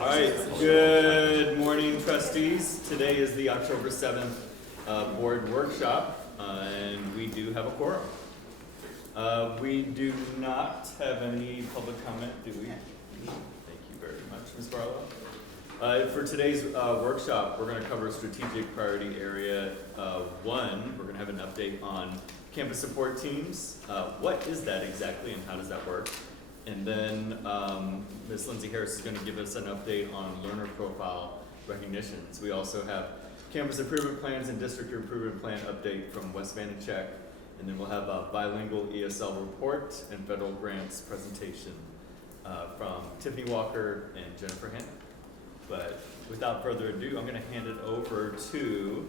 All right, good morning, trustees. Today is the October 7th board workshop, and we do have a quorum. We do not have any public comment, do we? Thank you very much, Ms. Barlow. For today's workshop, we're going to cover strategic priority area 1. We're going to have an update on campus support teams. What is that exactly and how does that work? And then Ms. Lindsay Harris is going to give us an update on learner profile recognitions. We also have campus improvement plans and district improvement plan update from Wes Vanacek. And then we'll have a bilingual ESL report and federal grants presentation from Tiffany Walker and Jennifer Hanna. But without further ado, I'm going to hand it over to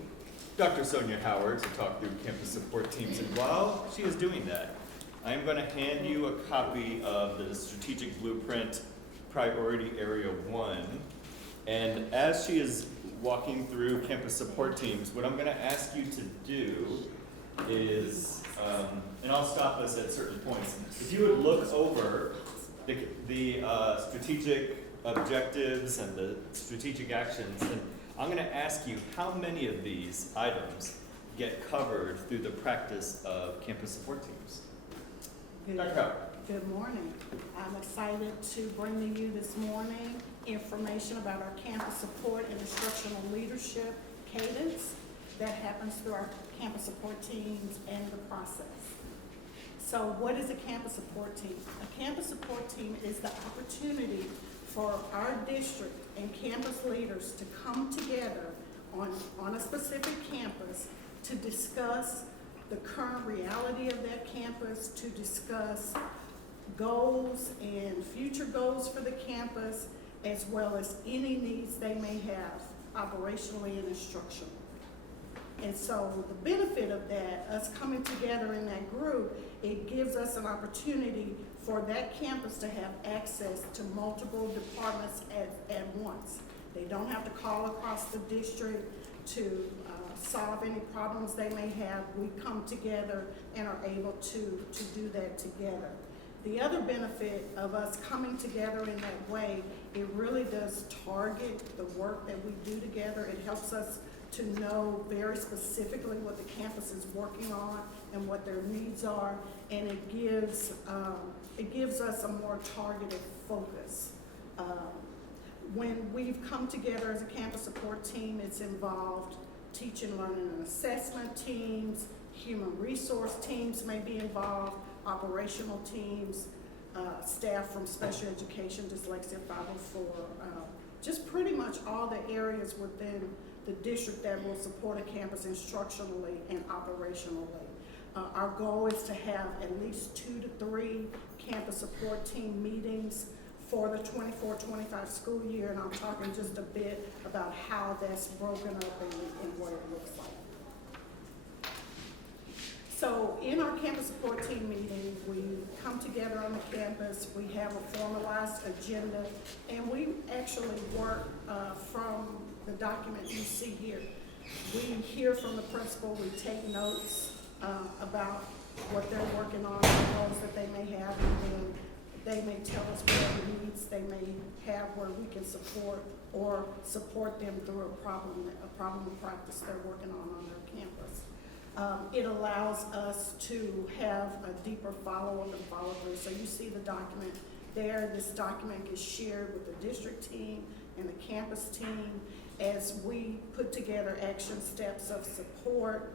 Dr. Sonia Howard to talk through campus support teams. And while she is doing that, I am going to hand you a copy of the Strategic Blueprint Priority Area 1. And as she is walking through campus support teams, what I'm going to ask you to do is, and I'll stop us at certain points, if you would look over the strategic objectives and the strategic actions, and I'm going to ask you how many of these items get covered through the practice of campus support teams. Good morning. I'm excited to bring to you this morning information about our campus support and instructional leadership cadence that happens through our campus support teams and the process. So what is a campus support team? A campus support team is the opportunity for our district and campus leaders to come together on a specific campus to discuss the current reality of that campus, to discuss goals and future goals for the campus, as well as any needs they may have operationally and instructionally. And so the benefit of that, us coming together in that group, it gives us an opportunity for that campus to have access to multiple departments at once. They don't have to call across the district to solve any problems they may have. We come together and are able to do that together. The other benefit of us coming together in that way, it really does target the work that we do together. It helps us to know very specifically what the campus is working on and what their needs are, and it gives us a more targeted focus. When we've come together as a campus support team, it's involved teaching, learning, and assessment teams, human resource teams may be involved, operational teams, staff from special education, dyslexia 504, just pretty much all the areas within the district that will support a campus instructionally and operationally. Our goal is to have at least 2 to 3 campus support team meetings for the 24-25 school year, and I'm talking just a bit about how that's broken up and what it looks like. So in our campus support team meeting, we come together on the campus, we have a formalized agenda, and we actually work from the document you see here. We hear from the principal, we take notes about what they're working on, the goals that they may have, and then they may tell us whatever needs they may have where we can support or support them through a problem of practice they're working on their campus. It allows us to have a deeper follow-up and follow-through. So you see the document there. This document is shared with the district team and the campus team as we put together action steps of support.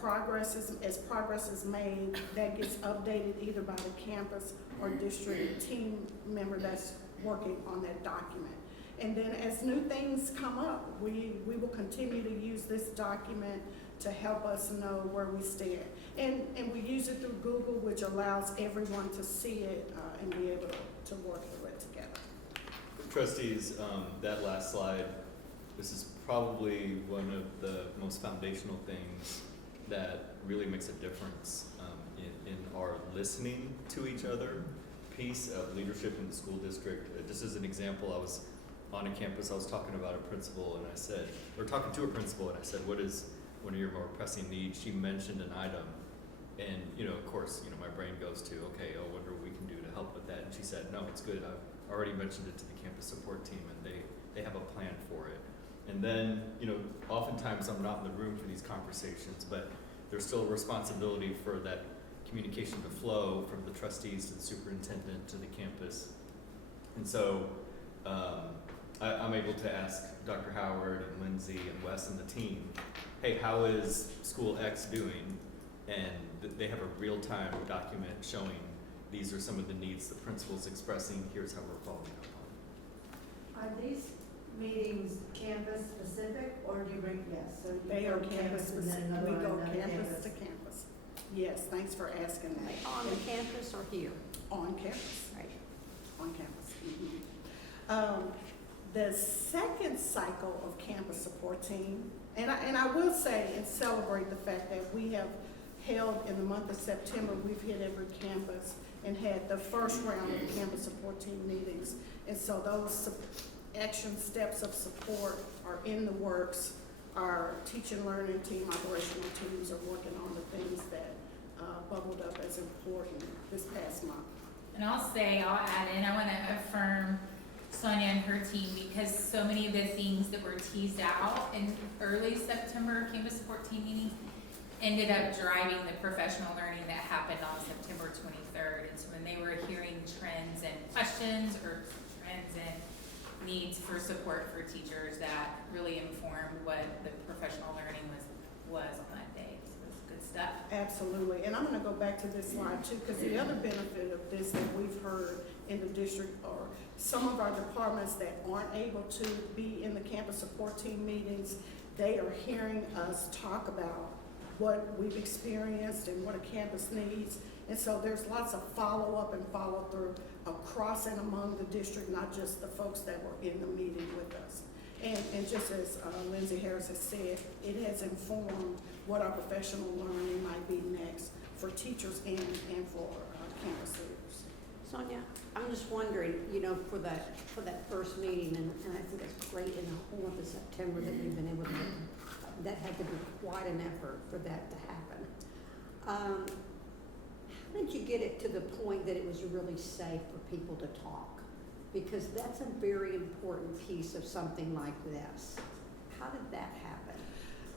Progress is made, that gets updated either by the campus or district team member that's working on that document. And then as new things come up, we will continue to use this document to help us know where we stand. And we use it through Google, which allows everyone to see it and be able to work through it together. Trustees, that last slide, this is probably one of the most foundational things that really makes a difference in our listening to each other piece of leadership in the school district. Just as an example, I was on a campus, I was talking about a principal, and I said, or talking to a principal, and I said, what is one of your more pressing needs? She mentioned an item, and of course, my brain goes to, okay, I wonder what we can do to help with that. And she said, no, it's good. already mentioned it to the campus support team, and they have a plan for it. And then, oftentimes I'm not in the room for these conversations, but there's still a responsibility for that communication to flow from the trustees to the superintendent to the campus. And so I'm able to ask Dr. Howard and Lindsay and Wes and the team, hey, how is school X doing? And they have a real-time document showing these are some of the needs the principal's expressing, here's how we're following up on it. Are these meetings campus specific, or do you bring, yes, so you They are go campus and then specific. another We one, go another campus to campus. Yes, thanks for asking Like that. on the campus or here? On campus, Right. on campus. The second cycle of campus support team, and I will say and celebrate the fact that we have held in the month of September, we've hit every campus and had the first round of campus support team meetings. And so those action steps of support are in the works. Our teaching and learning team, operational teams are working on the things that bubbled up as important this past month. And I'll add in, I want to affirm Sonia and her team, because so many of the things that were teased out in early September campus support team meetings ended up driving the professional learning that happened on September 23rd. And so when they were hearing trends and questions or trends and needs for support for teachers, that really informed what the professional learning was on that day. So it was good stuff. Absolutely, and I'm gonna go back to this slide too, because the other benefit of this that we've heard in the district are some of our departments that aren't able to be in the campus support team meetings, they are hearing us talk about what we've experienced and what a campus needs. And so there's lots of follow-up and follow-through across and among the district, not just the folks that were in the meeting with us. And just as Lindsay Harris has said, it has informed what our professional learning might be next for teachers and for campus leaders. Sonia, I'm just wondering, for that first meeting, and I think it's great in the whole month of September that we've been able to, that had to be quite an effort for that to happen. How did you get it to the point that it was really safe for people to talk? Because that's a very important piece of something like this. How did that happen?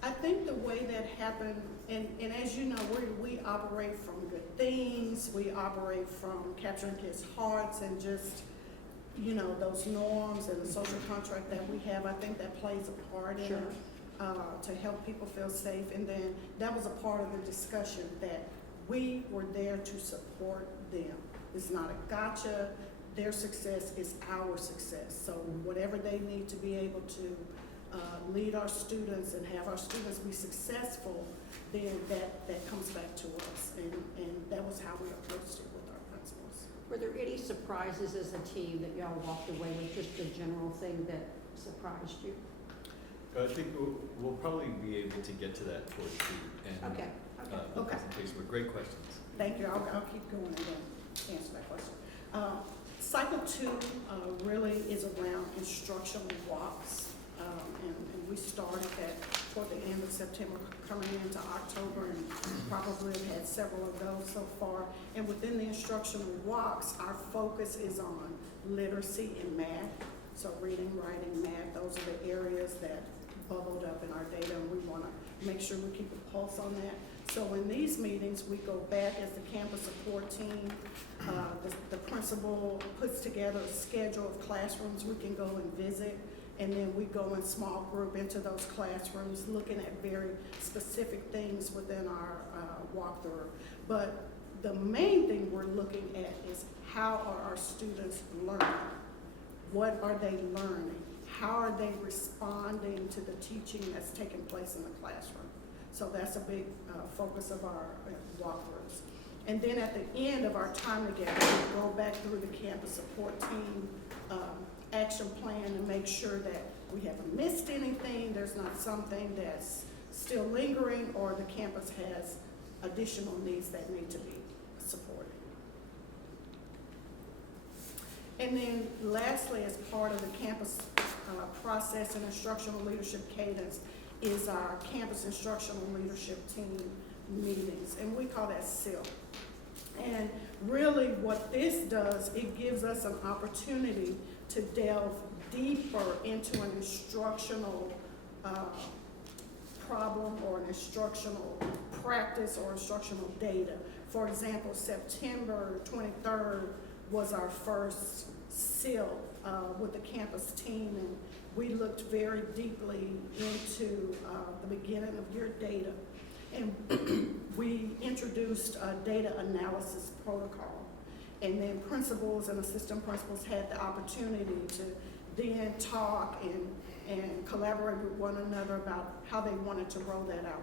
I think the way that happened, and as you know, we operate from good things, we operate from capturing kids' hearts and just, those norms and the social contract that we have. I think that plays a part in Sure. it to help people feel safe. And then that was a part of the discussion that we were there to support them. It's not a gotcha. Their success is our success. So whatever they need to be able to lead our students and have our students be successful, then that comes back to us. And that was how we approached it with our principals. Were there any surprises as a team that y'all walked away with, just a general thing that surprised you? I think we'll probably be able to get to that towards the end Okay. the presentation. But great questions. Thank you. I'll keep going and then answer that question. Cycle 2 really is around instructional walks. And we started that toward the end of September, coming into October, and probably have had several of those so far. And within the instructional walks, our focus is on literacy and math. So reading, writing, math, those are the areas that bubbled up in our data, and we want to make sure we keep a pulse on that. So in these meetings, we go back as the campus support team. The principal puts together a schedule of classrooms we can go and visit, and then we go in small group into those classrooms, looking at very specific things within our walkthrough. But the main thing we're looking at is how are our students learning? What are they learning? How are they responding to the teaching that's taking place in the classroom? So that's a big focus of our walkthroughs. And then at the end of our time together, we go back through the campus support team action plan and make sure that we haven't missed anything, there's not something that's still lingering, or the campus has additional needs that need to be supported. And then lastly, as part of the campus process and instructional leadership cadence is our campus instructional leadership team meetings, and we call that SIL. And really what this does, it gives us an opportunity to delve deeper into an instructional problem or an instructional practice or instructional data. For example, September 23rd was our first SIL with the campus team, and we looked very deeply into the beginning of year data. And we introduced a data analysis protocol. And then principals and assistant principals had the opportunity to then talk and collaborate with one another about how they wanted to roll that out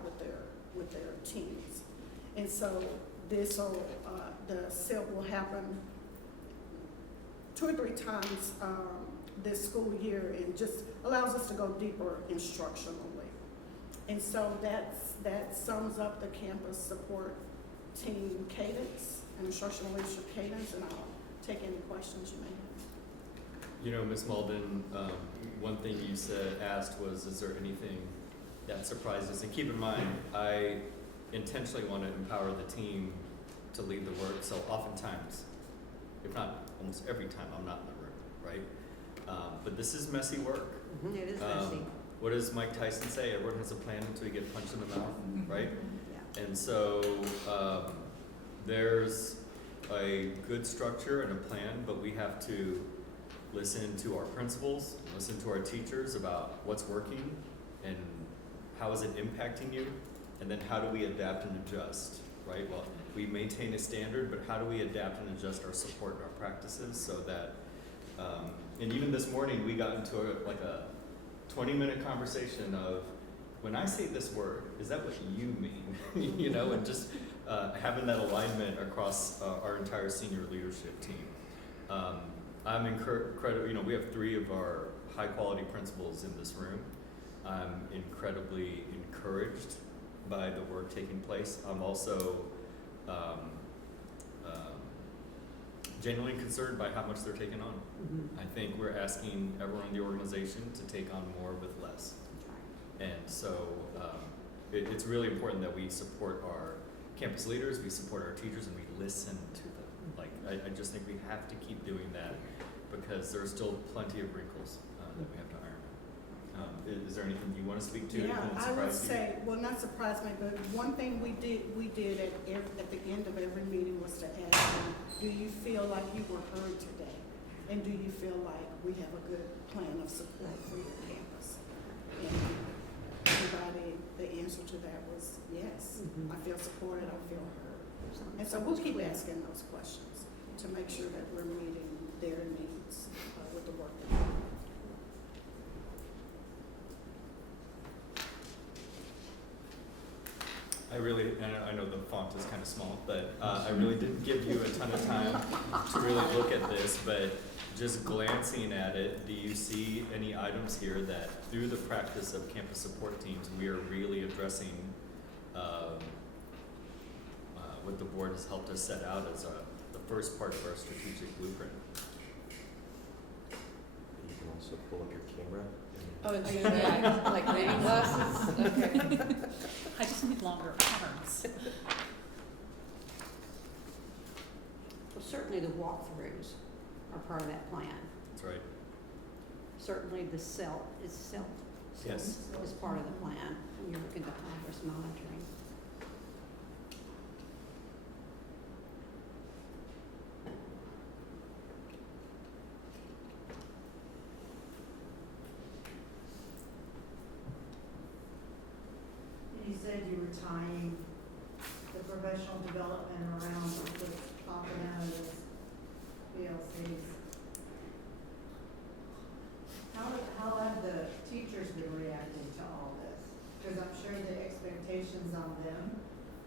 with their teams. And so this the SIL will happen 2 or 3 times this school year, and just allows us to go deeper instructionally. And so that sums up the campus support team cadence and instructional leadership cadence, and I'll take any questions you may have. You know, Ms. Malden, one thing you asked was, is there anything that surprises? And keep in mind, I intentionally want to empower the team to lead the work, so oftentimes, if not almost every time, I'm not in the room, right? But this is messy work. It is messy. What does Mike Tyson say? Everyone has a plan until you get punched in the mouth, right? Yeah. And so there's a good structure and a plan, but we have to listen to our principals, listen to our teachers about what's working and how is it impacting you, and then how do we adapt and adjust, right? Well, we maintain a standard, but how do we adapt and adjust our support and our practices so that, and even this morning we got into a 20-minute conversation of, when I say this word, is that what you mean? You know, and just having that alignment across our entire senior leadership team. I'm incredible, you know, we have 3 of our high quality principals in this room. I'm incredibly encouraged by the work taking place. I'm also genuinely concerned by how much they're taking on. Mm-hmm. I think we're asking everyone in the organization to take on more with less. That's right. And so it's really important that we support our campus leaders, we support our teachers, and we listen to them. Like, I just think we have to keep doing that because there's still plenty of wrinkles that we have to iron out. Is there anything you want to speak to? Yeah, Anything that I would surprised you? say, well, not surprise me, but one thing we did at the end of every meeting was to ask them, do you feel like you were heard today? And do you feel like we have a good plan of support for your campus? And everybody, the answer to that was yes. Mhm. I feel supported, I feel heard. And so we'll keep asking those questions to make sure that we're meeting their needs with the work that we're doing. I know the font is kind of small, but I really didn't give you a ton of time to really look at this, but just glancing at it, do you see any items here that through the practice of campus support teams, we are really addressing what the board has helped us set out as the first part of our strategic blueprint? You can also pull up your camera. Oh, do that, like reading glasses? Okay. I just need longer arms. Well, certainly the walkthroughs are part of that plan. That's right. Certainly the self Yes. is part of the plan when you're looking at progress monitoring. You said you were tying the professional development around what's popping out of those PLCs. How have the teachers been reacting to all this? Because I'm sure the expectations on them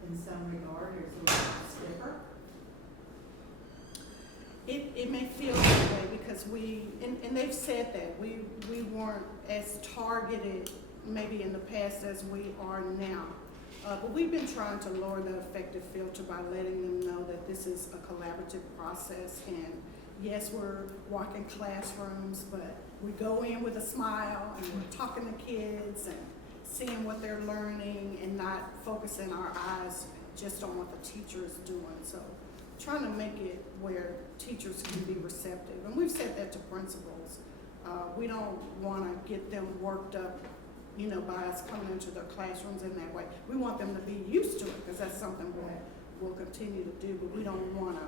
in some regard is a little stiffer. It may feel that way because and they've said that, we weren't as targeted maybe in the past as we are now. But we've been trying to lower the affective filter by letting them know that this is a collaborative process, and yes, we're walking classrooms, but we go in with a smile and we're talking to kids and seeing what they're learning and not focusing our eyes just on what the teacher is doing. So trying to make it where teachers can be receptive. And we've said that to principals. We don't wanna get them worked up, you know, by us coming into their classrooms in that way. We want them to be used to it, because that's something we'll continue to do, but we don't wanna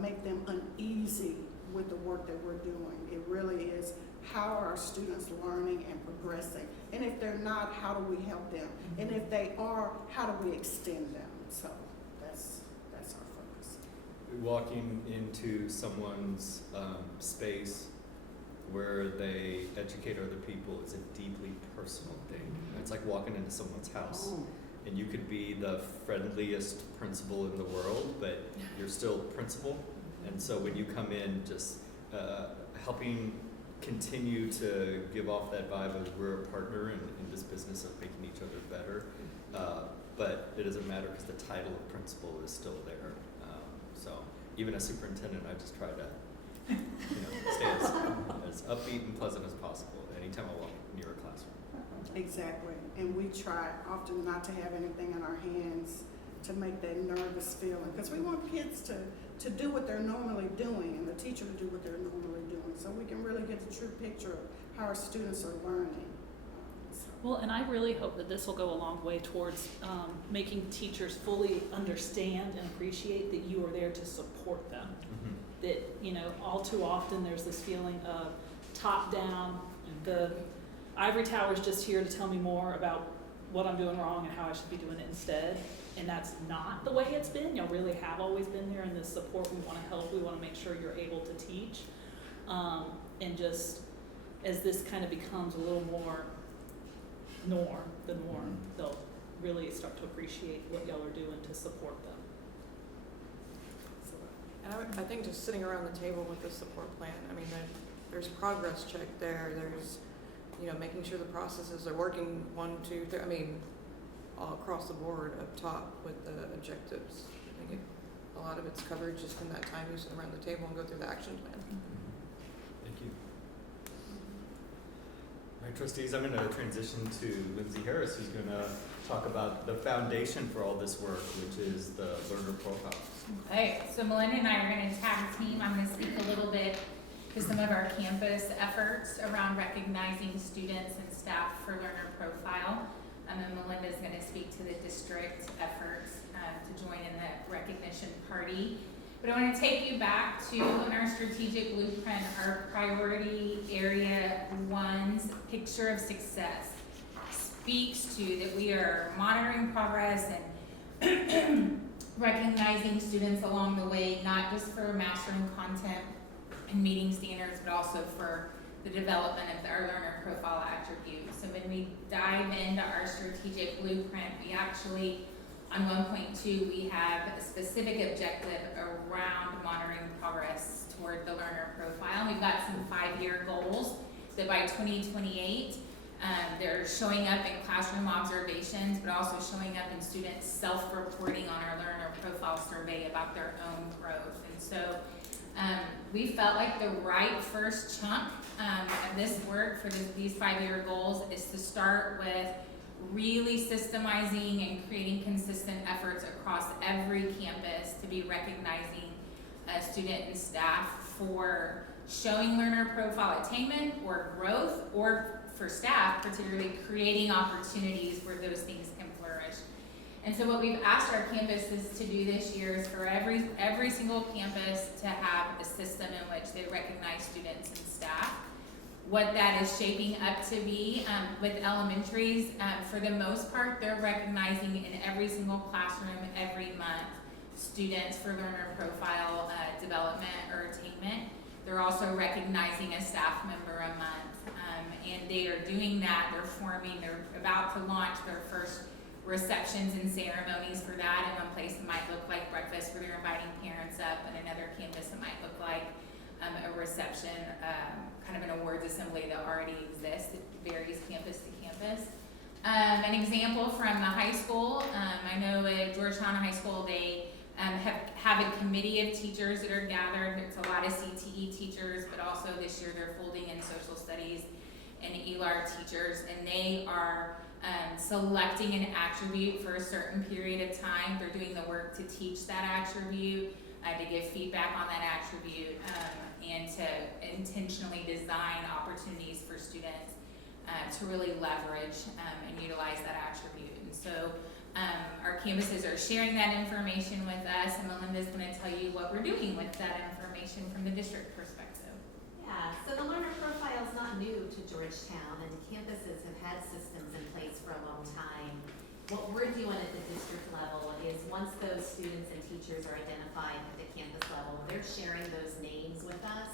make them uneasy with the work that we're doing. It really is, how are our students learning and progressing? And if they're not, how do we help them? And if they are, how do we extend them? So that's our focus. Walking into someone's space where they educate other people is a deeply personal thing. It's like walking into someone's house. Oh. And you could be the friendliest principal in the world, but you're still principal. And so when you come in, just helping continue to give off that vibe of we're a partner in this business of making each other better. But it doesn't matter because the title of principal is still there. So even as superintendent, I just try to stay as upbeat and pleasant as possible anytime I walk near a classroom. Exactly, and we try often not to have anything in our hands to make that nervous feeling, because we want kids to do what they're normally doing and the teacher to do what they're normally doing, so we can really get the true picture of how our students are learning. Well, and I really hope that this will go a long way towards making teachers fully understand and appreciate that you are there to support them. Mm-hmm. That, you know, all too often there's this feeling of top down, the ivory tower is just here to tell me more about what I'm doing wrong and how I should be doing it instead. And that's not the way it's been. Y'all really have always been there in this support. We want to help. We want to make sure you're able to teach. And just as this kind of becomes a little more the norm, they'll really start to appreciate what y'all are doing to support them. And I think just sitting around the table with the support plan, I mean, there's progress check there, there's, you know, making sure the processes are working 1, 2, 3, I mean, all across the board up top with the objectives. I think a lot of it's covered just in that time you sit around the table and go through the action plan. Thank you. All right, trustees, I'm going to transition to Lindsay Harris, who's going to talk about the foundation for all this work, which is the learner profile. Okay, so Melinda and I are going to tag team. I'm going to speak a little bit to some of our campus efforts around recognizing students and staff for learner profile. And Melinda's going to speak to the district efforts to join in the recognition party. But I want to take you back to in our strategic blueprint, our priority area 1's picture of success speaks to that we are monitoring progress and recognizing students along the way, not just for mastering content and meeting standards, but also for the development of our learner profile attributes. So when we dive into our strategic blueprint, we actually, on 1.2, we have a specific objective around monitoring progress toward the learner profile. We've got some 5-year goals that by 2028, they're showing up in classroom observations, but also showing up in students self-reporting on our learner profile survey about their own growth. And so we felt like the right first chunk of this work for these 5-year goals is to start with really systemizing and creating consistent efforts across every campus to be recognizing student and staff for showing learner profile attainment or growth, or for staff particularly creating opportunities where those things can flourish. And so what we've asked our campuses to do this year is for every single campus to have a system in which they recognize students and staff. What that is shaping up to be with elementaries, for the most part, they're recognizing in every single classroom every month students for learner profile development or attainment. They're also recognizing a staff member a month, and they are doing that. They're about to launch their first receptions and ceremonies for that. In one place it might look like breakfast where they're inviting parents up, and another campus it might look like a reception, kind of an awards assembly that already exists. It varies campus to campus. An example from the high school, I know at Georgetown High School they have a committee of teachers that are gathered. It's a lot of CTE teachers, but also this year they're folding in social studies and ELAR teachers, and they are selecting an attribute for a certain period of time. They're doing the work to teach that attribute. to give feedback on that attribute, and to intentionally design opportunities for students to really leverage and utilize that attribute. And so our campuses are sharing that information with us, and Melinda's going to tell you what we're doing with that information from the district perspective. Yeah, so the learner profile is not new to Georgetown, and campuses have had systems in place for a long time. What we're doing at the district level is once those students and teachers are identified at the campus level, they're sharing those names with us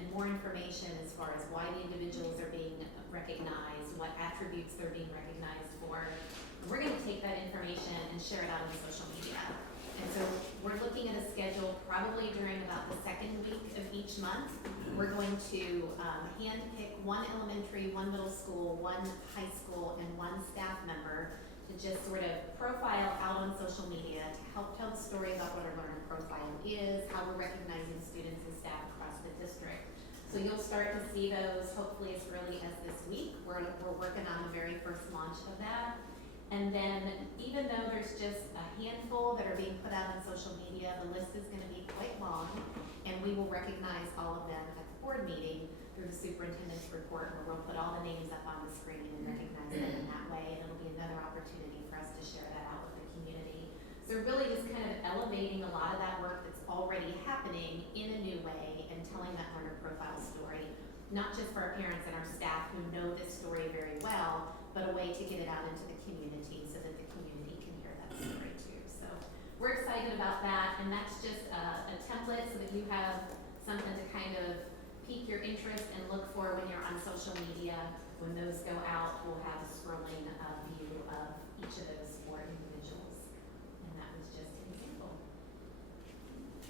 and more information as far as why the individuals are being recognized, what attributes they're being recognized for. And we're going to take that information and share it out on social media. And so we're looking at a schedule probably during about the second week of each month. We're going to hand pick one elementary, one middle school, one high school, and one staff member to just sort of profile out on social media to help tell the story about what our learner profile is, how we're recognizing students and staff across the district. So you'll start to see those hopefully as early as this week. We're working on the very first launch of that. And then even though there's just a handful that are being put out on social media, the list is going to be quite long, and we will recognize all of them at the board meeting through the superintendent's report, where we'll put all the names up on the screen and recognize them in that way, and it'll be another opportunity for us to share that out with the community. So really just kind of elevating a lot of that work that's already happening in a new way and telling that learner profile story, not just for our parents and our staff who know this story very well, but a way to get it out into the community so that the community can hear that story too. So we're excited about that, and that's just a template so that you have something to kind of pique your interest and look for when you're on social media. When those go out, we'll have a scrolling view of each of those 4 individuals, and that was just an example.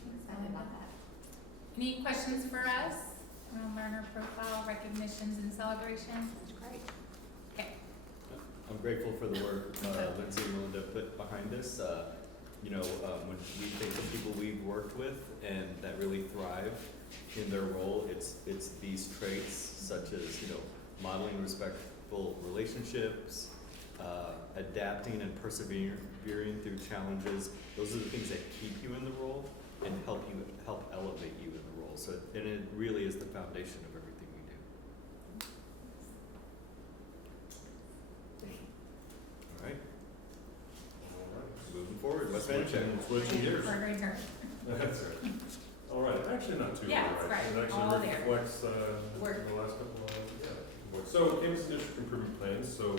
I'm excited about that. Any questions for us on learner profile recognitions and celebrations? That's great. Okay. I'm grateful for the work Lindsay and Melinda put behind this. When we think of people we've worked with and that really thrive in their role, it's these traits such as, modeling respectful relationships, adapting and persevering through challenges. Those are the things that keep you in the role and help elevate you in the role. So, and it really is the foundation of everything we do. All right, moving forward, West Van check. Switching gears. For a return. That's it. All right, actually not too Yeah, far, it's right. It All actually there. reflects, Work. the last couple of, So campus and district improvement plans, so,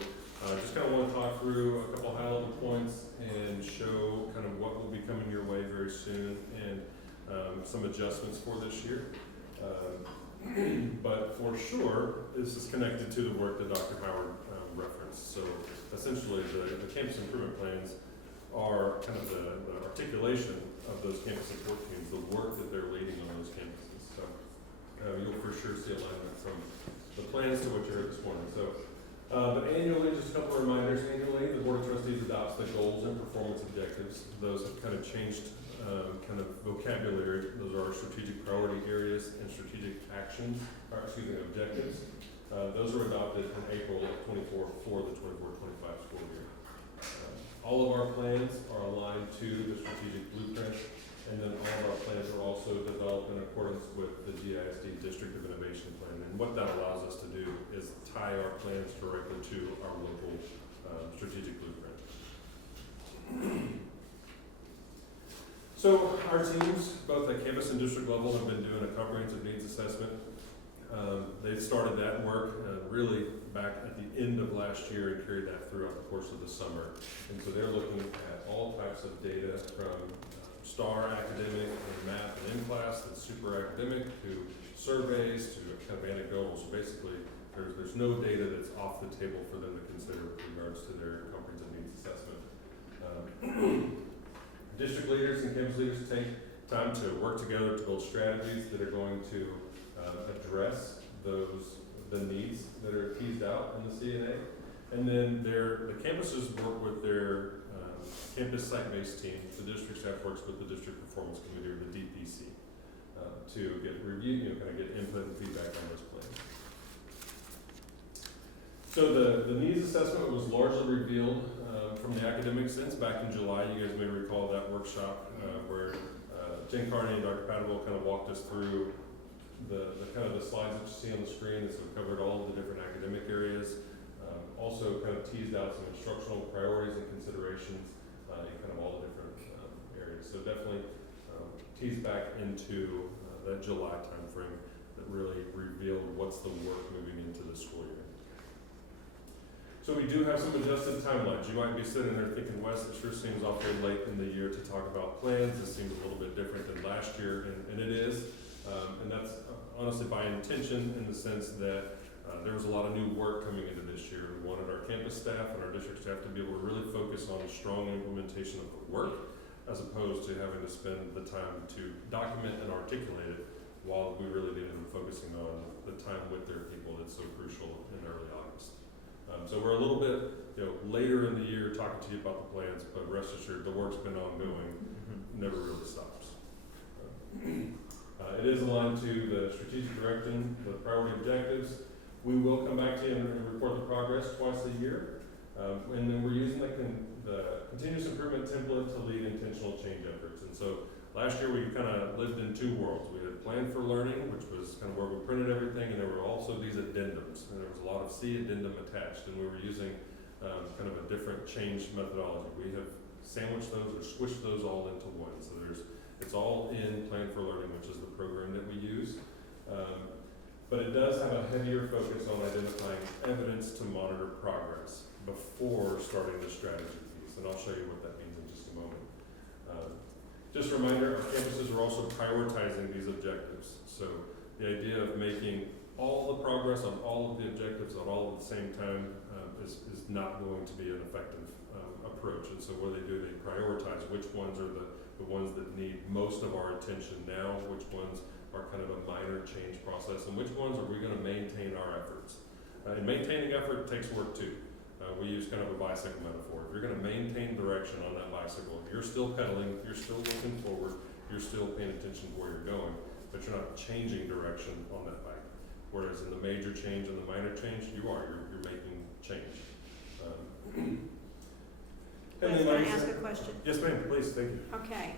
just kind of want to talk through a couple high-level points and show kind of what will be coming your way very soon and, some adjustments for this year. But for sure, this is connected to the work that Dr. Howard, referenced. So essentially, the campus improvement plans are kind of the articulation of those campus support teams, the work that they're leading on those campuses. So you'll for sure see alignment from the plans to what you heard this morning. So, but annually, just a couple of reminders. Annually, the Board of Trustees adopts the goals and performance objectives. Those have kind of changed kind of vocabulary. Those are our strategic priority areas and strategic actions, objectives. Those were adopted in April of 24 for the 24-25 school year. All of our plans are aligned to the strategic blueprint, and then all of our plans are also developed in accordance with the GISD District of Innovation Plan. And what that allows us to do is tie our plans directly to our local strategic blueprint. So our teams, both at campus and district level, have been doing a comprehensive needs assessment. They started that work really back at the end of last year and carried that throughout the course of the summer. And so they're looking at all types of data from STAR academic and math and in-class that's super academic to surveys to kind of anecdotal. So basically, there's no data that's off the table for them to consider with regards to their comprehensive needs assessment. District leaders and campus leaders take time to work together to build strategies that are going to address the needs that are teased out in the CNA. And then the campuses work with their campus site-based team. The district staff works with the district performance committee or the DPC to get review, kind of get input and feedback on those plans. So the needs assessment was largely revealed from the academic sense back in July. You guys may recall that workshop where Jen Carney and Dr. Padwell kind of walked us through the kind of the slides that you see on the screen, so we covered all of the different academic areas. Also kind of teased out some instructional priorities and considerations in kind of all the different areas. So definitely teased back into that July timeframe that really revealed what's the work moving into the school year. So we do have some adjusted timelines. You might be sitting there thinking, Wes, it sure seems awfully late in the year to talk about plans. This seems a little bit different than last year, and it is. And that's honestly by intention, in the sense that there was a lot of new work coming into this year. We wanted our campus staff and our district staff to be able to really focus on strong implementation of the work, as opposed to having to spend the time to document and articulate it, while we really needed them focusing on the time with their people that's so crucial in early August. So we're a little bit, later in the year talking to you about the plans, but rest assured the work's been ongoing, never really stops. It is aligned to the strategic direction, the priority objectives. We will come back to you and report the progress twice a year. And then we're using the continuous improvement template to lead intentional change efforts. And so last year we kind of lived in two worlds. We had plan for learning, which was kind of where we printed everything, and there were also these addendums. And there was a lot of C addendum attached, and we were using kind of a different change methodology. We have sandwiched those or squished those all into one. So it's all in plan for learning, which is the program that we use. But it does have a heavier focus on identifying evidence to monitor progress before starting the strategy piece, and I'll show you what that means in just a moment. Just a reminder, our campuses are also prioritizing these objectives. So the idea of making all the progress on all of the objectives on all at the same time is not going to be an effective approach. And so what they do, they prioritize which ones are the ones that need most of our attention now, which ones are kind of a minor change process, and which ones are we going to maintain our efforts. And maintaining effort takes work too. We use kind of a bicycle metaphor. If you're going to maintain direction on that bicycle, you're still pedaling, you're still looking forward, you're still paying attention to where you're going, but you're not changing direction on that bike. Whereas in the major change and the minor change, you're making change. Can I ask a question? Yes, ma'am, please, thank you. Okay,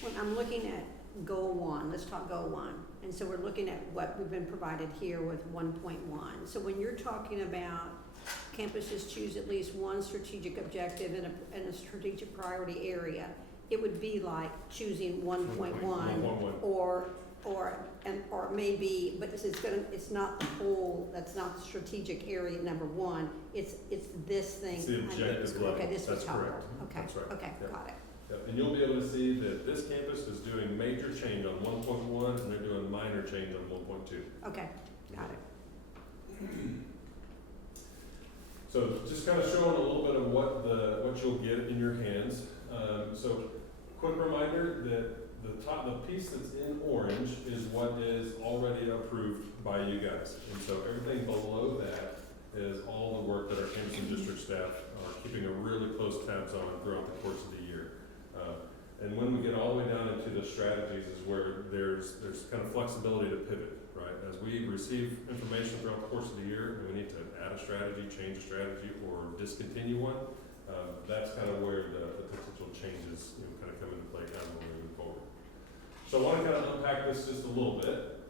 when I'm looking at goal one, let's talk goal one. And so we're looking at what we've been provided here with 1.1. So when you're talking about campuses choose at least one strategic objective in a strategic priority area, it would be like choosing 1.1 or maybe, but it's not the whole, that's not the strategic area number one, it's this thing. It's the objective level. Okay, this was That's correct. Okay, That's right. okay, Yep. got it. Yep. And you'll be able to see that this campus is doing major change on 1.1 and they're doing minor change on 1.2. Okay, got it. So just kind of showing a little bit of what you'll get in your hands. So quick reminder that the piece that's in orange is what is already approved by you guys. And so everything below that is all the work that our campus and district staff are keeping a really close tabs on throughout the course of the year. And when we get all the way down into the strategies is where there's kind of flexibility to pivot, right? As we receive information throughout the course of the year and we need to add a strategy, change a strategy, or discontinue one, that's kind of where the potential changes kind of come into play as we're moving forward. So I want to kind of unpack this just a little bit.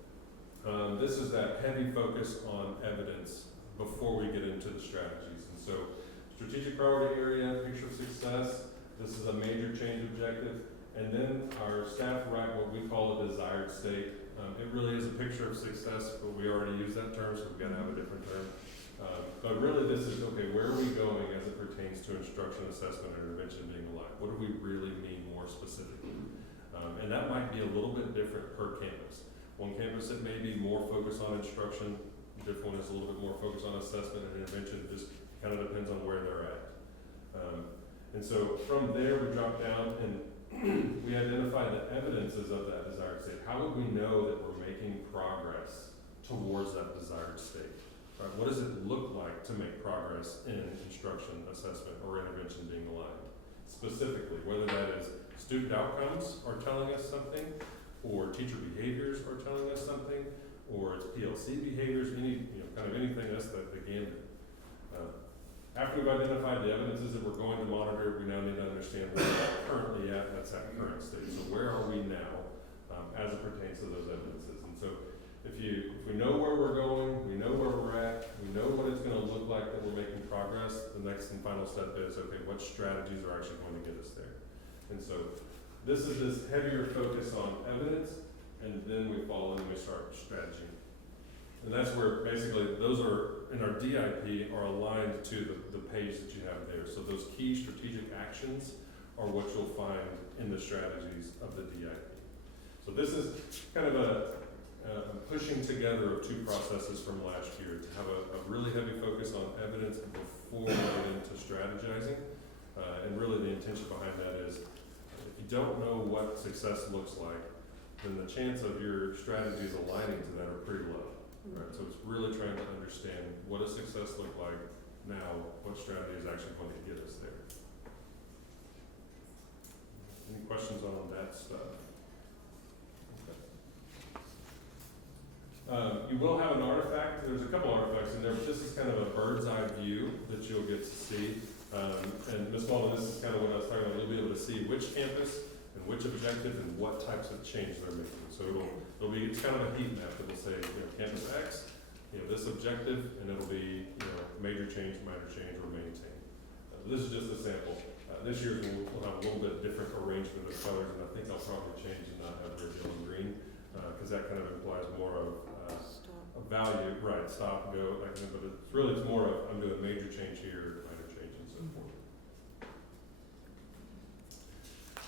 This is that heavy focus on evidence before we get into the strategies. And so strategic priority area, picture of success, this is a major change objective. And then our staff write what we call a desired state. It really is a picture of success, but we already use that term, so we've got to have a different term. But really this is, okay, where are we going as it pertains to instruction, assessment, and intervention being aligned? What do we really mean more specifically? And that might be a little bit different per campus. One campus it may be more focused on instruction, a different one is a little bit more focused on assessment and intervention. It just kind of depends on where they're at. And so from there we drop down and we identify the evidences of that desired state. How would we know that we're making progress towards that desired state? Right? What does it look like to make progress in instruction, assessment, or intervention being aligned? Specifically, whether that is student outcomes are telling us something, or teacher behaviors are telling us something, or it's PLC behaviors, kind of anything, that's the gambit. After after we've identified the evidences that we're going to monitor, we now need to understand where we're currently at, that's that current state. So where are we now, as it pertains to those evidences? And so if we know where we're going, we know where we're at, we know what it's gonna look like that we're making progress, the next and final step is, okay, what strategies are actually going to get us there? And so this is this heavier focus on evidence, and then we follow and we start strategy. And that's where basically those are, in our DIP, are aligned to the page that you have there. So those key strategic actions are what you'll find in the strategies of the DIP. So this is kind of a pushing together of two processes from last year to have a really heavy focus on evidence before we get into strategizing. And really the intention behind that is, if you don't know what success looks like, then the chance of your strategies aligning to that are pretty low. Right, so it's really trying to understand what does success look like now, what strategy is actually going to get us there. Any questions on that stuff? Okay. You will have an artifact, there's a couple artifacts in there, but this is kind of a bird's eye view that you'll get to see. And Ms. Walden, this is kind of what I was talking about, you'll be able to see which campus and which objective and what types of change they're making. So it's kind of a heat map that will say, campus X, this objective, and it'll be, major change, minor change, or maintain. This is just a sample. This year we'll have a little bit different arrangement of colors, and I think I'll probably change and not have red, yellow, and green, because that kind of implies more of a value, right, stop, go, that kind of, but it's more of, I'm doing major change here, minor change, and so forth.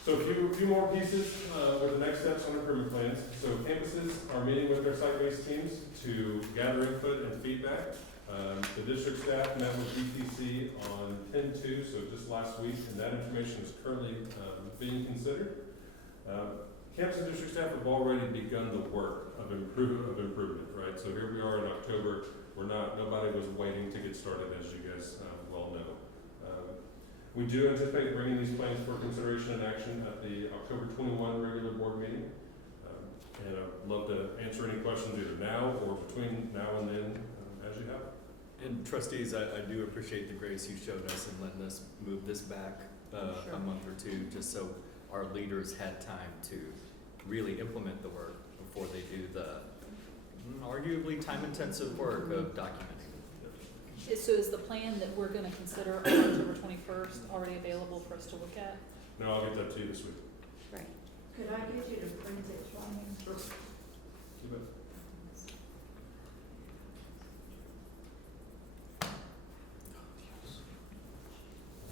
So a few more pieces with the next steps on improvement plans. So campuses are meeting with their site-based teams to gather input and feedback. The district staff met with DTC on 10/2, so just last week, and that information is currently being considered. Campus and district staff have already begun the work of improvement, right? So here we are in October. Nobody was waiting to get started, as you guys well know. We do anticipate bringing these plans for consideration and action at the October 21 regular board meeting. And I'd love to answer any questions either now or between now and then as you have. And trustees, I do appreciate the grace you showed us in letting us move this back a month or two, just so our leaders had time to really implement the work before they do the arguably time-intensive work of documenting. So is the plan that we're gonna consider on October 21st already available for us to look at? No, I'll get that to you this week. Right. Could I get you to print it for me? Sure. Keep it.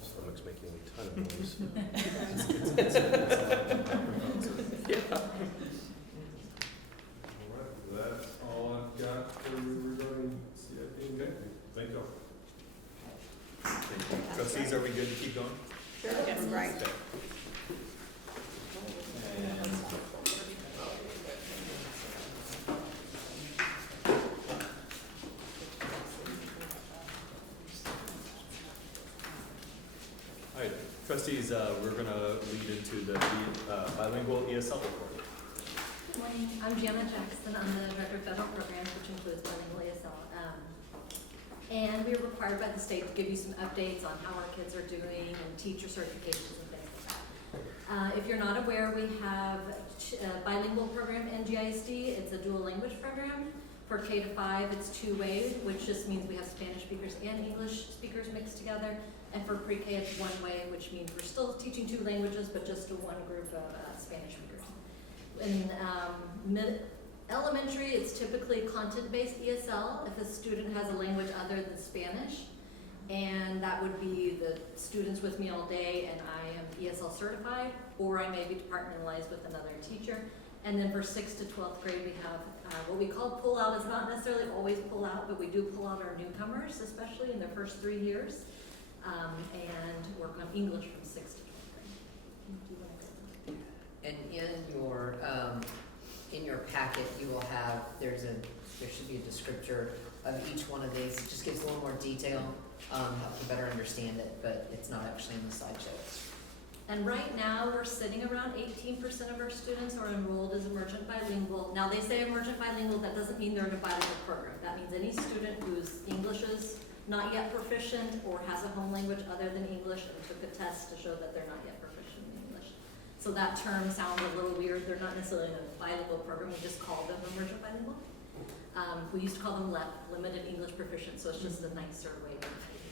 Stomach's making a ton of noise. All right, that's all I've got for you regarding CIP. Okay, thank you all. Thank you. Trustees, are we good to keep going? Sure, yes, right. Okay. And all right, trustees, we're going to lead into the bilingual ESL report. Good morning, I'm Gianna Jackson. I'm the Director of Federal Programs, which includes bilingual ESL. And we are required by the state to give you some updates on how our kids are doing and teacher certifications and things like that. If you're not aware, we have a bilingual program in GISD. It's a dual language program. For K to 5, it's 2-way, which just means we have Spanish speakers and English speakers mixed together. And for pre-K, it's 1-way, which means we're still teaching 2 languages, but just to one group of Spanish speakers. In elementary, it's typically content-based ESL if a student has a language other than Spanish. And that would be the students with me all day and I am ESL certified, or I may be departmentalized with another teacher. And then for 6th to 12th grade, we have what we call pull out. It's not necessarily always pull out, but we do pull out our newcomers, especially in their first 3 years, and work on English from 6th to 12th grade. Do you want to go? And in your packet, you will have, there should be a descriptor of each one of these. It just gives a little more detail, helps you better understand it, but it's not actually in the slideshow. And right now, we're sitting around 18% of our students are enrolled as emergent bilingual. Now, they say emergent bilingual, that doesn't mean they're in a bilingual program. That means any student whose English is not yet proficient or has a home language other than English and took a test to show that they're not yet proficient in English. So that term sounds a little weird. They're not necessarily in a bilingual program. We just call them emergent bilingual. We used to call them limited English proficient, so it's just a nicer way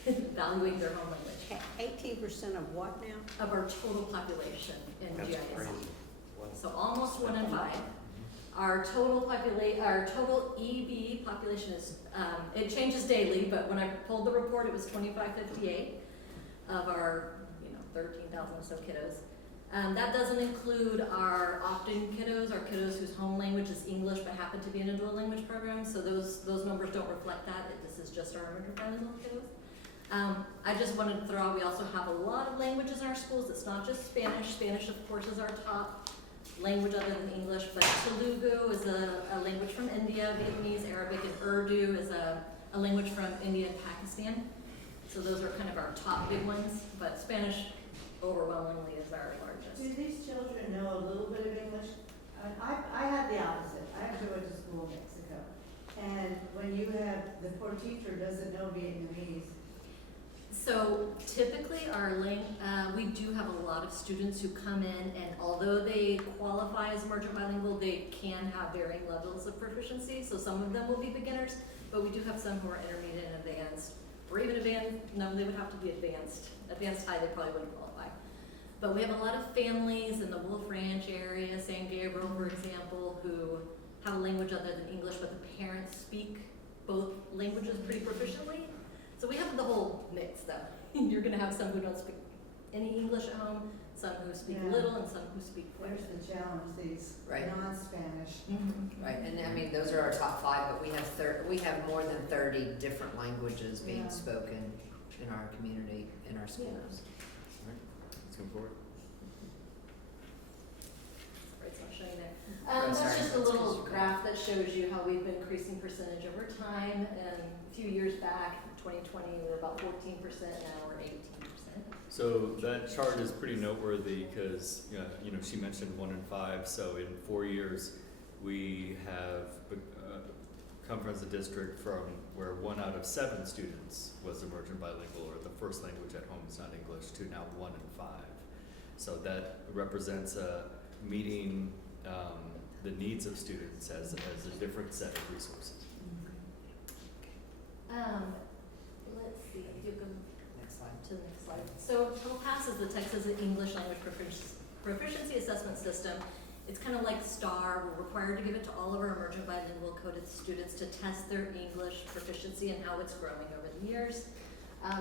of evaluating their home language. 18% of what now? Of our total population in That's GIS. crazy. Wow. So almost 1 in 5. Our total EB population is, it changes daily, but when I pulled the report, it was 2558 of our, 13,000 or so kiddos. That doesn't include our opt-in kiddos, our kiddos whose home language is English but happen to be in a dual language program. So those numbers don't reflect that. This is just our emergent bilingual kiddos. I just wanted to throw out, we also have a lot of languages in our schools. It's not just Spanish. Spanish, of course, is our top language other than English, but Telugu is a language from India, Vietnamese, Arabic, and Urdu is a language from India and Pakistan. So those are kind of our top big ones, but Spanish overwhelmingly is our largest. Do these children know a little bit of English? I had the opposite. I actually went to school in Mexico. And when you have, the poor teacher doesn't know Vietnamese. So typically we do have a lot of students who come in, and although they qualify as emergent bilingual, they can have varying levels of proficiency. So some of them will be beginners, but we do have some who are intermediate and advanced, or even advanced. No, they would have to be advanced. Advanced high, they probably wouldn't qualify. But we have a lot of families in the Wolf Ranch area, San Gabriel, for example, who have a language other than English, but the parents speak both languages pretty proficiently. So we have the whole mix, though. You're going to have some who don't speak any English at home, some who speak little, and some who speak quite a There's bit. the challenge, these Right. non-Spanish. Right, and I mean, those are our top 5, but we have more than 30 different languages being Yeah. spoken in our community, in our schools. Let's move forward. Right, so I'll show you there. I'm That's sorry, just a that's little 'cause you- graph that shows you how we've been increasing percentage over time. And a few years back, 2020, we were about 14%, now we're 18%. So that chart is pretty noteworthy because, she mentioned 1 in 5. So in 4 years, we have come from as a district from where 1 out of 7 students was emergent bilingual, or the first language at home is not English, to now 1 in 5. So that represents meeting the needs of students as a different set of resources. Let's see, if you go Next slide. to the next slide. So TOPAS is the Texas English Language Proficiency Assessment System. It's kind of like STAR. We're required to give it to all of our emergent bilingual coded students to test their English proficiency and how it's growing over the years.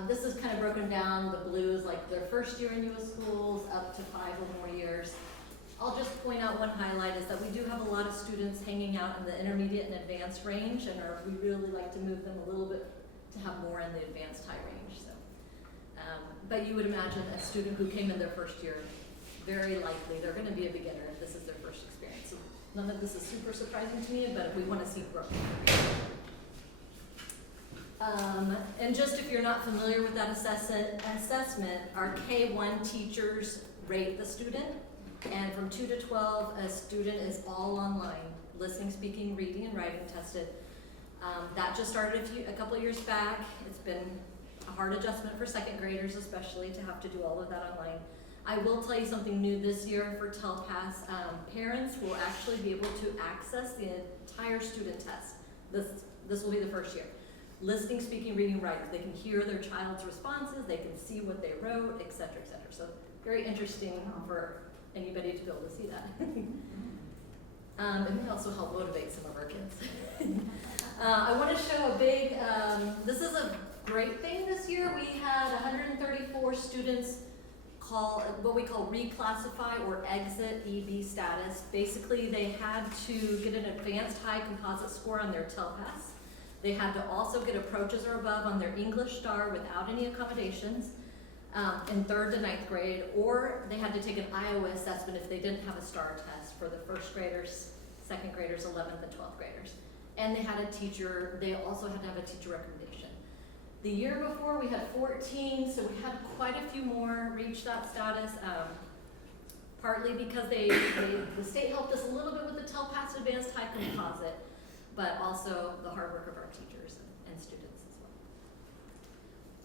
This is kind of broken down. The blue is like their first year in U.S. schools up to 5 or more years. I'll just point out one highlight is that we do have a lot of students hanging out in the intermediate and advanced range, and we really like to move them a little bit to have more in the advanced high range. So, but you would imagine a student who came in their first year, very likely they're going to be a beginner if this is their first experience. So none of this is super surprising to me, but we want to see growth. And just if you're not familiar with that assessment, our K1 teachers rate the student, and from 2 to 12, a student is all online, listening, speaking, reading, and writing tested. That just started a couple of years back. It's been a hard adjustment for second graders, especially, to have to do all of that online. I will tell you something new this year for TELPAS. Parents will actually be able to access the entire student test. This will be the first year. Listening, speaking, reading, writing. They can hear their child's responses, they can see what they wrote, et cetera, et cetera. So very interesting for anybody to be able to see that. It may also help motivate some of our kids. I want to show a big, this is a great thing this year. We had 134 students what we call reclassify or exit EB status. Basically, they had to get an advanced high composite score on their TELPAS. They had to also get approaches or above on their English STAR without any accommodations in 3rd to 9th grade, or they had to take an Iowa assessment if they didn't have a STAR test for the 1st graders, 2nd graders, 11th and 12th graders. And they had a teacher, they also had to have a teacher recommendation. The year before we had 14, so we had quite a few more reach that status, partly because the state helped us a little bit with the TELPAS Advanced High Composite, but also the hard work of our teachers and students as well.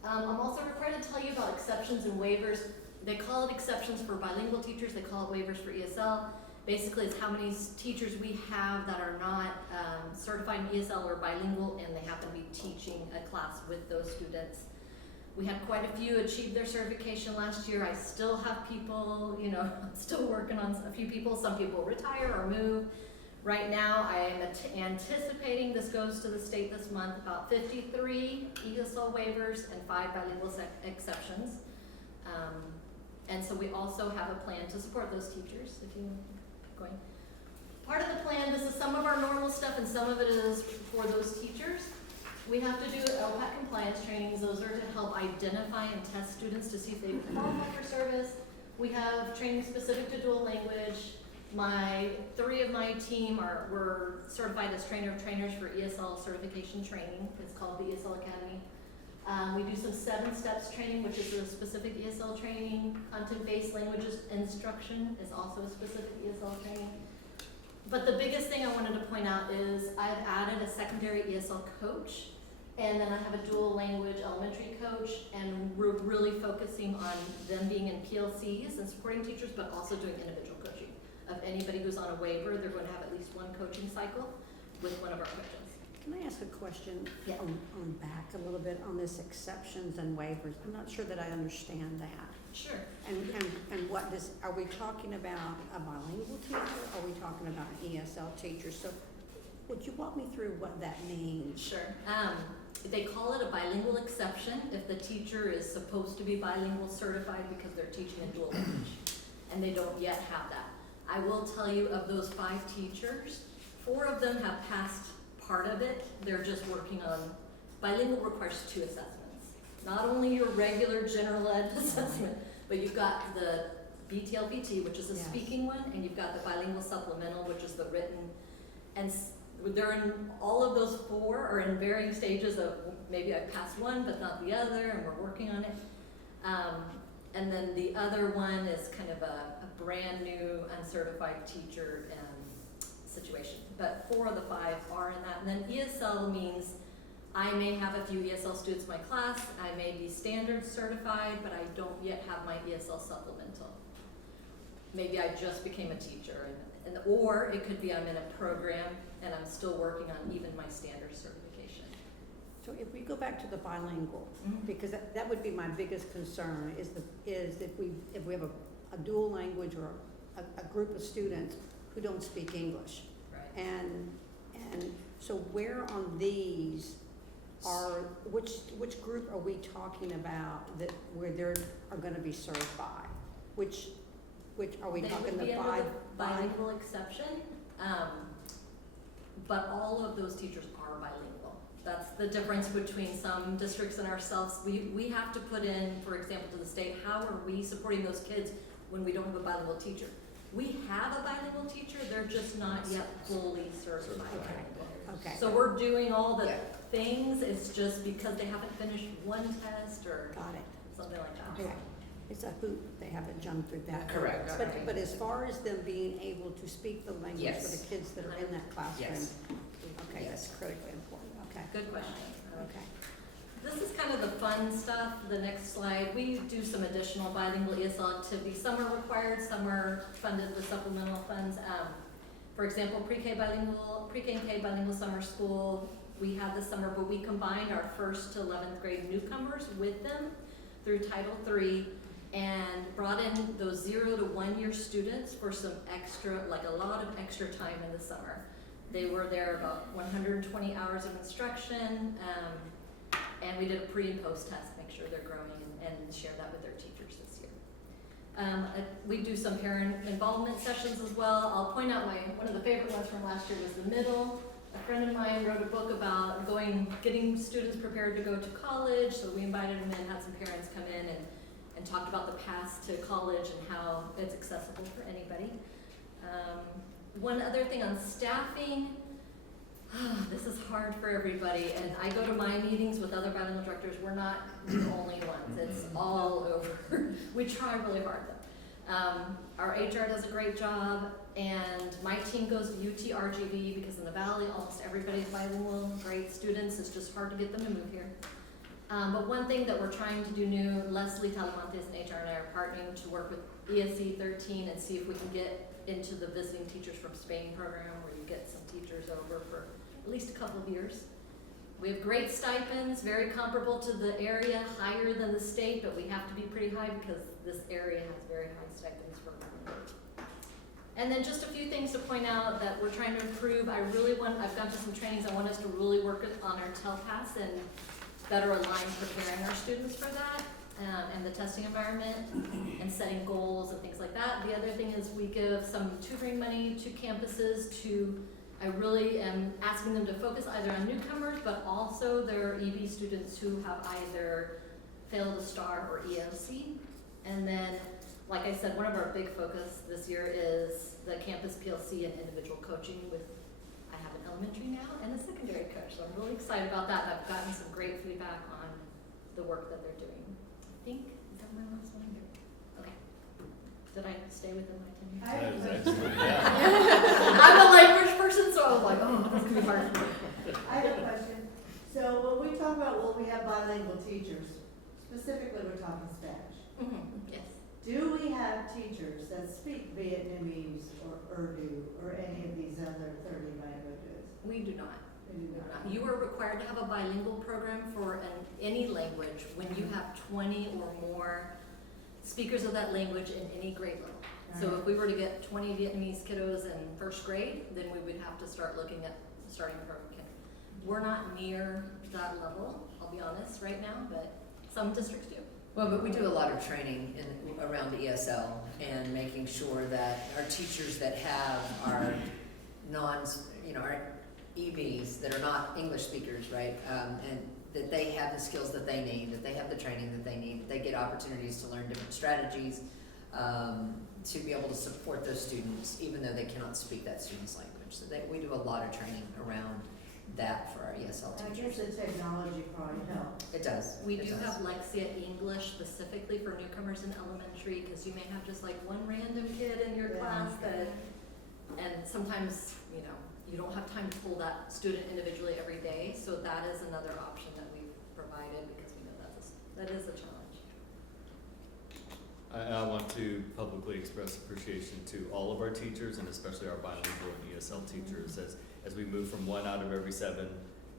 I'm also required to tell you about exceptions and waivers. They call it exceptions for bilingual teachers, they call it waivers for ESL. Basically, it's how many teachers we have that are not certified in ESL or bilingual, and they happen to be teaching a class with those students. We had quite a few achieve their certification last year. I still have people, you know, still working on a few people. Some people retire or move. Right now, I am anticipating, this goes to the state this month, about 53 ESL waivers and 5 bilingual exceptions. And so we also have a plan to support those teachers, if you going. Part of the plan, this is some of our normal stuff and some of it is for those teachers. We have to do LPAC compliance trainings. Those are to help identify and test students to see if they qualify for service. We have training specific to dual language. 3 of my team were certified as trainer of trainers for ESL certification training. It's called the ESL Academy. We do some 7 steps training, which is a specific ESL training. Content-based languages instruction is also a specific ESL training. But the biggest thing I wanted to point out is I've added a secondary ESL coach, and then I have a dual language elementary coach, and we're really focusing on them being in PLCs and supporting teachers, but also doing individual coaching. Of anybody who's on a waiver, they're going to have at least 1 coaching cycle with one of our coaches. Can I ask a question Yeah. on back a little bit on this exceptions and waivers? I'm not sure that I understand that. Sure. And what does, are we talking about a bilingual teacher? Are we talking about an ESL teacher? So would you walk me through what that means? Sure. They call it a bilingual exception if the teacher is supposed to be bilingual certified because they're teaching a dual language and they don't yet have that. I will tell you, of those 5 teachers, 4 of them have passed part of it. They're just working on, bilingual requires 2 assessments. Not only your regular general ed assessment, but you've got the BTLPT, which is a speaking one, and you've got the bilingual supplemental, which is the written. And they're in, all of those 4 are in varying stages of, maybe I passed one, but not the other, and we're working on it. And then the other one is kind of a brand new uncertified teacher situation. But 4 of the 5 are in that. And then ESL means I may have a few ESL students in my class, I may be standard certified, but I don't yet have my ESL supplemental. Maybe I just became a teacher, or it could be I'm in a program and I'm still working on even my standard certification. So if we go back to the bilingual, Mhm. because that would be my biggest concern is if we have a dual language or a group of students who don't speak English. Right. And so where on these are, which group are we talking about that where there are gonna be served by? Which are we They talking would be the under 5? the bilingual exception, but all of those teachers are bilingual. That's the difference between some districts and ourselves. We have to put in, for example, to the state, how are we supporting those kids when we don't have a bilingual teacher? We have a bilingual teacher, they're just not yet fully certified bilingual. Okay. So we're doing all the Yeah. things, it's just because they haven't finished one test or Got it. something like that. Okay. It's a hoop, they haven't jumped through that. Correct. But as far as them being able to speak the language for Yes. the kids that are in that classroom, Yes. okay, Yes. that's critically important, okay, Good question. okay. This is kind of the fun stuff, the next slide. We do some additional bilingual ESL activities. Some are required, some are funded with supplemental funds. For example, pre-K and K bilingual summer school, we had this summer, but we combined our 1st to 11th grade newcomers with them through Title III and brought in those 0 to 1 year students for some extra, like a lot of extra time in the summer. They were there about 120 hours of instruction, and we did a pre and post test, make sure they're growing and share that with their teachers this year. We do some parent involvement sessions as well. I'll point out one of the favorite ones from last year was the middle. A friend of mine wrote a book about getting students prepared to go to college, so we invited them in, had some parents come in and talked about the path to college and how it's accessible for anybody. One other thing on staffing, this is hard for everybody, and I go to my meetings with other bilingual directors, we're not the only ones, it's all over. We try really hard though. Our HR does a great job, and my team goes to UT-RGV because in the Valley, almost everybody's bilingual, great students, it's just hard to get them to move here. But one thing that we're trying to do new, Leslie Talamantes and HR and I are partnering to work with ESC 13 and see if we can get into the visiting teachers from Spain program, where you get some teachers over for at least a couple of years. We have great stipends, very comparable to the area, higher than the state, but we have to be pretty high because this area has very high stipends for women. And then just a few things to point out that we're trying to improve. I've gone to some trainings, I want us to really work on our TELPAS and better align preparing our students for that, and the testing environment, and setting goals and things like that. The other thing is we give some tutoring money to campuses I really am asking them to focus either on newcomers, but also their EB students who have either failed a STAR or EOC. And then, like I said, one of our big focus this year is the campus PLC and individual coaching I have an elementary now and a secondary coach, so I'm really excited about that. I've gotten some great feedback on the work that they're doing. I think, is that my last one here? Okay. Did I stay within my 10 minutes? I have a That is question. excellent, yeah. I'm a language person, so I was like, oh, that's gonna be hard. I have a question. So when we talk about, will we have bilingual teachers, specifically we're talking Spanish. Yes. Do we have teachers that speak Vietnamese or Urdu or any of these other 30 languages? We do not. We do not. You are required to have a bilingual program for any language when you have 20 or more speakers of that language in any grade level. So if we were to get 20 Vietnamese kiddos in first grade, then we would have to start looking at starting from kindergarten. We're not near that level, I'll be honest, right now, but some districts do. Well, but we do a lot of training around ESL and making sure that our teachers that have our our EBs that are not English speakers, right, and that they have the skills that they need, that they have the training that they need, that they get opportunities to learn different strategies, to be able to support those students, even though they cannot speak that student's language. So we do a lot of training around that for our ESL I teachers. guess the technology probably helps. It does. We It do does. have Lexia English specifically for newcomers in elementary, because you may have just like one random kid in your Yeah. class and sometimes, you don't have time to pull that student individually every day, so that is another option that we've provided, because we know that is a challenge. I want to publicly express appreciation to all of our teachers, and especially our bilingual and ESL teachers, as we move from 1 out of every 7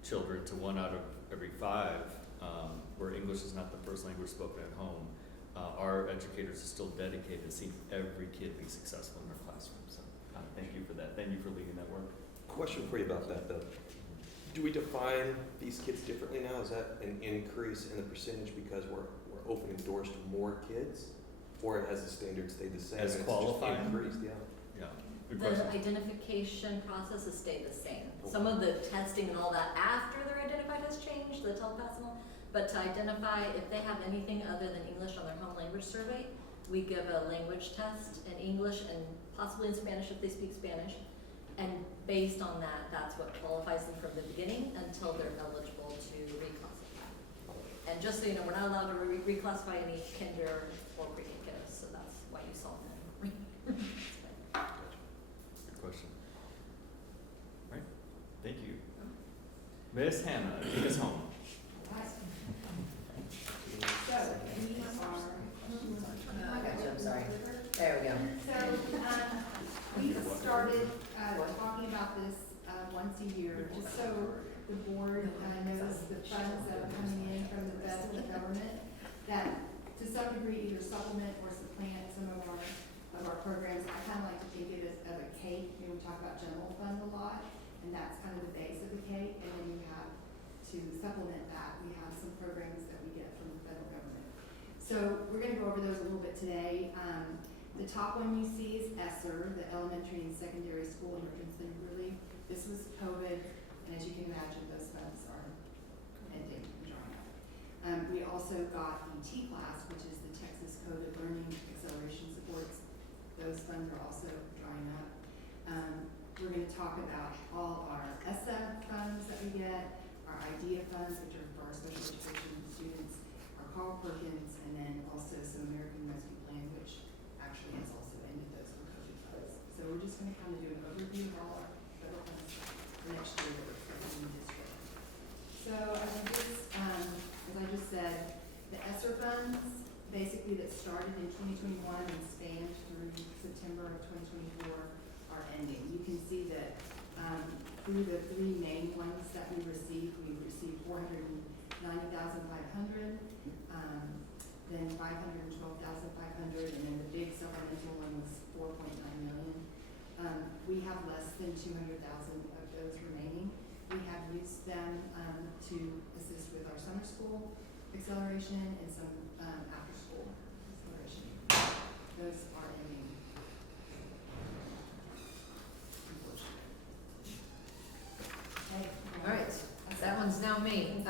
children to 1 out of every 5, where English is not the first language spoken at home. Our educators are still dedicated to seeing every kid be successful in their classroom. So thank you for that. Thank you for leading that work. Question for you about that though. Do we define these kids differently now? Is that an increase in the percentage because we're opening doors to more kids? Or has the standard stayed the same? As and it's qualifying? just increased, yeah. Yeah, good The question. identification process has stayed the same. Some of the testing and all that after they're identified has changed, the TELPAS and all, but to identify if they have anything other than English on their home language survey, we give a language test in English and possibly in Spanish if they speak Spanish. And based on that, that's what qualifies them from the beginning until they're eligible to reclassify. And just so you know, we're not allowed to reclassify any kinder or pre-K kiddos, so that's why you saw them. Good question. Right, thank you. Miss Hannah, take us home. I'm sorry. There we go. We started talking about this once a year, just so the board knows the funds that are coming in from the federal government that to some degree either supplement or supplant some of our programs. I kind of like to think of it as a cake. We talk about general fund a lot, and that's kind of the base of the cake. And then you have to supplement that. We have some programs that we get from the federal government. So we're going to go over those a little bit today. The top one you see is ESSER, the Elementary and Secondary School Emergency Relief. This was COVID, and as you can imagine, those funds are ending and drying up. We also got ET class, which is the Texas COVID Learning Acceleration Supports. Those funds are also drying up. We're going to talk about all our ESSA funds that we get, our IDEA funds, which are for our special education students, our Carl Perkins, and then also some American Rescue Plan, which actually has also ended those for COVID funds. So we're just going to kind of do an overview of all our federal funds for next year that we're expecting in the district. So as I just ESSER funds, basically that started in 2021 and spanned through September of 2024 are ending. You can see that through the three main ones that we received 490,500, then 512,500, and then the big supplemental one was 4.9 million. We have less than 200,000 of those remaining. We have used them to assist with our summer school acceleration and some after-school acceleration. Those are ending. Okay. All right, that one's now me.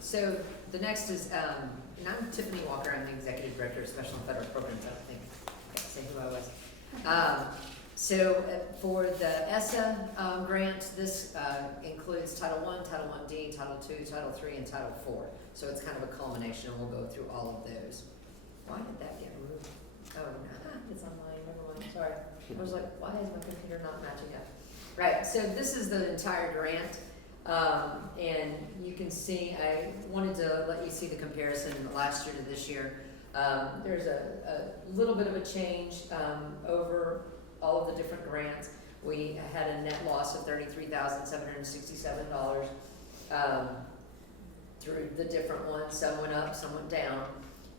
So the next is, and I'm Tiffany Walker, I'm the Executive Director of Special and Federal Programs, I don't think I gotta say who I was. For the ESSA grant, this includes Title I, Title I-D, Title II, Title III, and Title IV. So it's kind of a culmination, and we'll go through all of those. Why did that get moved? Oh, no, it's online, never mind, sorry. I was like, why is my computer not matching up? Right, so this is the entire grant. And you can see, I wanted to let you see the comparison last year to this year. There's a little bit of a change over all of the different grants. We had a net loss of $33,767 through the different ones. Some went up, some went down.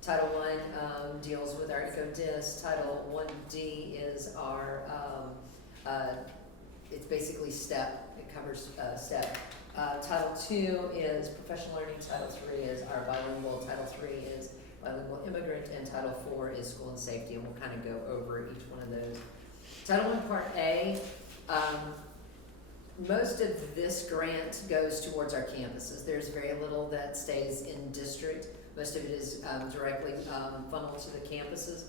Title I deals with our EcoDis. Title I-D is our, it's basically STEP. It covers STEP. Title II is professional learning. Title III is our bilingual. Title III is bilingual immigrant, and Title IV is school and safety, and we'll kind of go over each one of those. Title I Part A, most of this grant goes towards our campuses. There's very little that stays in district. Most of it is directly funneled to the campuses.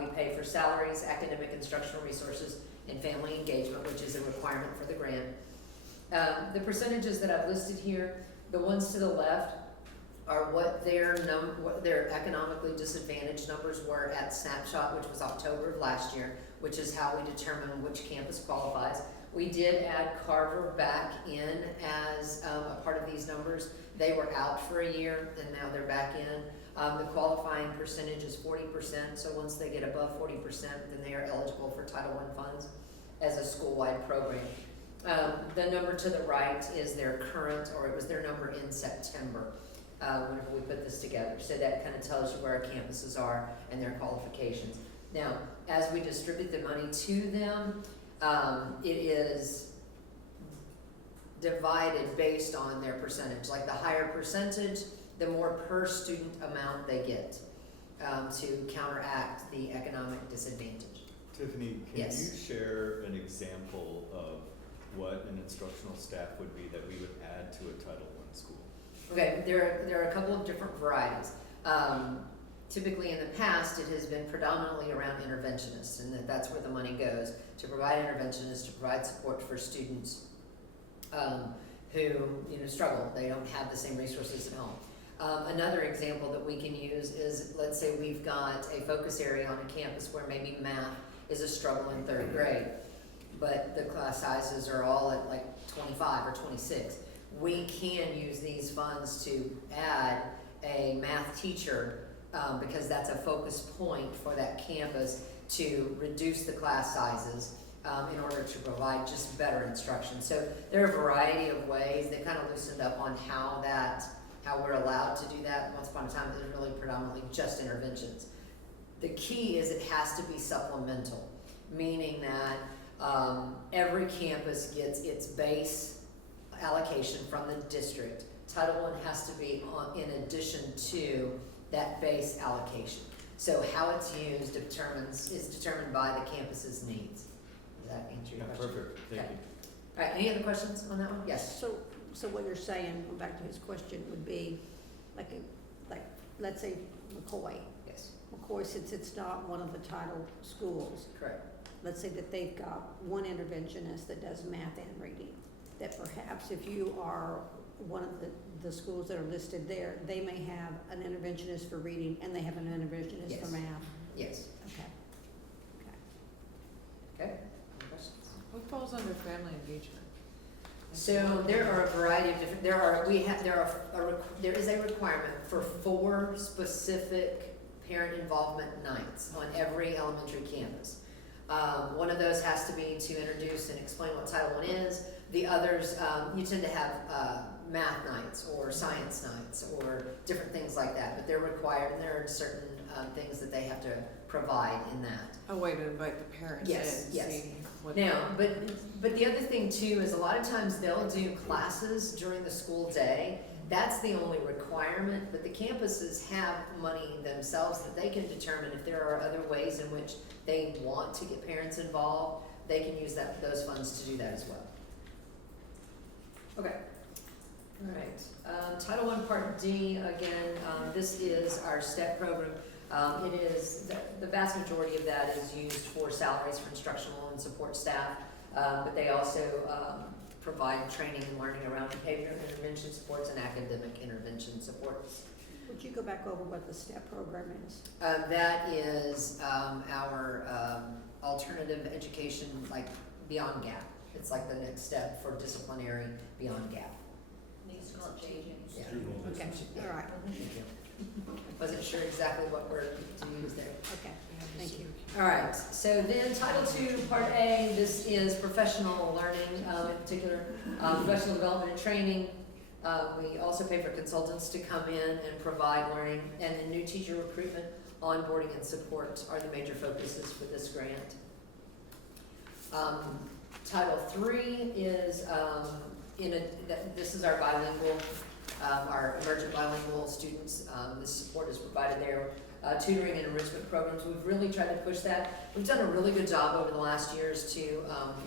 We pay for salaries, academic instructional resources, and family engagement, which is a requirement for the grant. The percentages that I've listed here, the ones to the left are what their economically disadvantaged numbers were at snapshot, which was October of last year, which is how we determine which campus qualifies. We did add Carver back in as a part of these numbers. They were out for a year, and now they're back in. The qualifying percentage is 40%, so once they get above 40%, then they are eligible for Title I funds as a school-wide program. The number to the right is their current, or it was their number in September, whenever we put this together. So that kind of tells you where our campuses are and their qualifications. Now, as we distribute the money to them, it is divided based on their percentage. Like the higher percentage, the more per student amount they get to counteract the economic disadvantage. Tiffany, can Yes. you share an example of what an instructional staff would be that we would add to a Title I school? Okay, there are a couple of different varieties. Typically in the past, it has been predominantly around interventionists, and that's where the money goes, to provide interventionists, to provide support for students who struggle. They don't have the same resources at home. Another example that we can use is, let's say we've got a focus area on a campus where maybe math is a struggle in 3rd grade, but the class sizes are all at like 25 or 26. We can use these funds to add a math teacher because that's a focus point for that campus to reduce the class sizes in order to provide just better instruction. So there are a variety of ways. They kind of loosened up on how we're allowed to do that. Once upon a time, it was really predominantly just interventions. The key is it has to be supplemental, meaning that every campus gets its base allocation from the district. Title I has to be in addition to that base allocation. So how it's used is determined by the campus's needs. Does that answer your question? Perfect, thank Okay. you. All right, any other questions on that one? Yes. So what you're saying, going back to his question, would be like let's say McCoy. Yes, McCoy, since it's not one of the title schools, correct. let's say that they've got one interventionist that does math and reading, that perhaps if you are one of the schools that are listed there, they may have an interventionist for reading and they have an interventionist Yes. for math. Yes. Okay. Okay. Any questions? What falls under family engagement? So there are a variety of different, there is a requirement for 4 specific parent involvement nights on every elementary campus. One of those has to be to introduce and explain what Title I is. The others, you tend to have math nights or science nights or different things like that, but they're required, and there are certain things that they have to provide in that. A way to invite the parents Yes, in, yes. see what. Now, but the other thing too is a lot of times they'll do classes during the school day. That's the only requirement, but the campuses have money themselves that they can determine if there are other ways in which they want to get parents involved. They can use those funds to do that as well. Okay. All right. Title I Part D, again, this is our STEP program. It is, the vast majority of that is used for salaries for instructional and support staff, but they also provide training and learning around behavior intervention supports and academic intervention supports. Would you go back over what the STEP program is? That is our alternative education, like beyond gap. It's like the next step for disciplinary beyond gap. Needs to call it changing. Yeah. Okay, all right, Thank you. Wasn't sure exactly what word to use there. okay, thank you. All right, so then Title II, Part A, this is professional learning, in particular, professional development and training. We also pay for consultants to come in and provide learning, and then new teacher recruitment, onboarding, and support are the major focuses for this grant. Title III is, this is our bilingual, our emergent bilingual students. This support is provided there. Tutoring and enrichment programs, we've really tried to push that. We've done a really good job over the last years to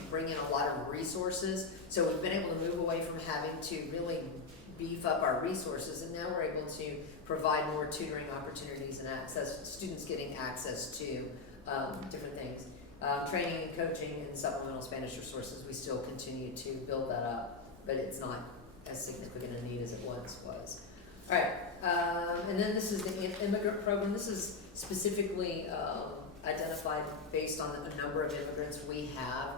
bring in a lot of resources. So we've been able to move away from having to really beef up our resources, and now we're able to provide more tutoring opportunities and access, students getting access to different things. Training and coaching and supplemental Spanish resources, we still continue to build that up, but it's not as significant a need as it once was. All right, and then this is the immigrant program. This is specifically identified based on the number of immigrants we have.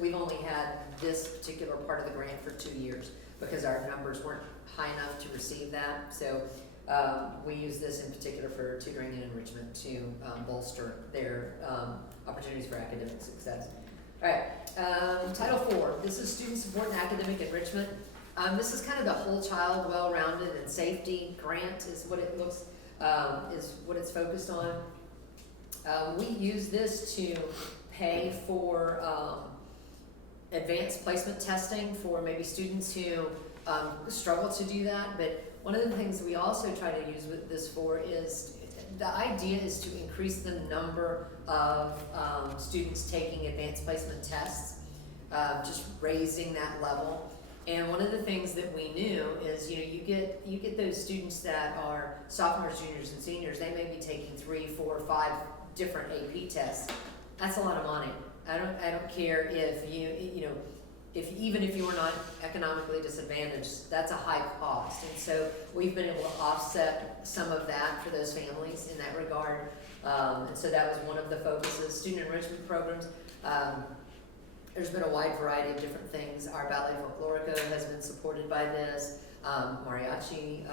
We've only had this particular part of the grant for 2 years because our numbers weren't high enough to receive that. So we use this in particular for tutoring and enrichment to bolster their opportunities for academic success. All right, Title IV, this is student support and academic enrichment. This is kind of the whole child, well-rounded and safety grant is what it looks, is what it's focused on. We use this to pay for advanced placement testing for maybe students who struggle to do that. But one of the things we also try to use with this for is, the idea is to increase the number of students taking advanced placement tests, just raising that level. And one of the things that we knew is, you get those students that are sophomores, juniors, and seniors. They may be taking 3, 4, 5 different AP tests. That's a lot of money. I don't care if even if you are not economically disadvantaged, that's a high cost. And so we've been able to offset some of that for those families in that regard. And so that was one of the focuses. Student enrichment programs. There's been a wide variety of different things. Our Ballet Folklorico has been supported by this. Mariachi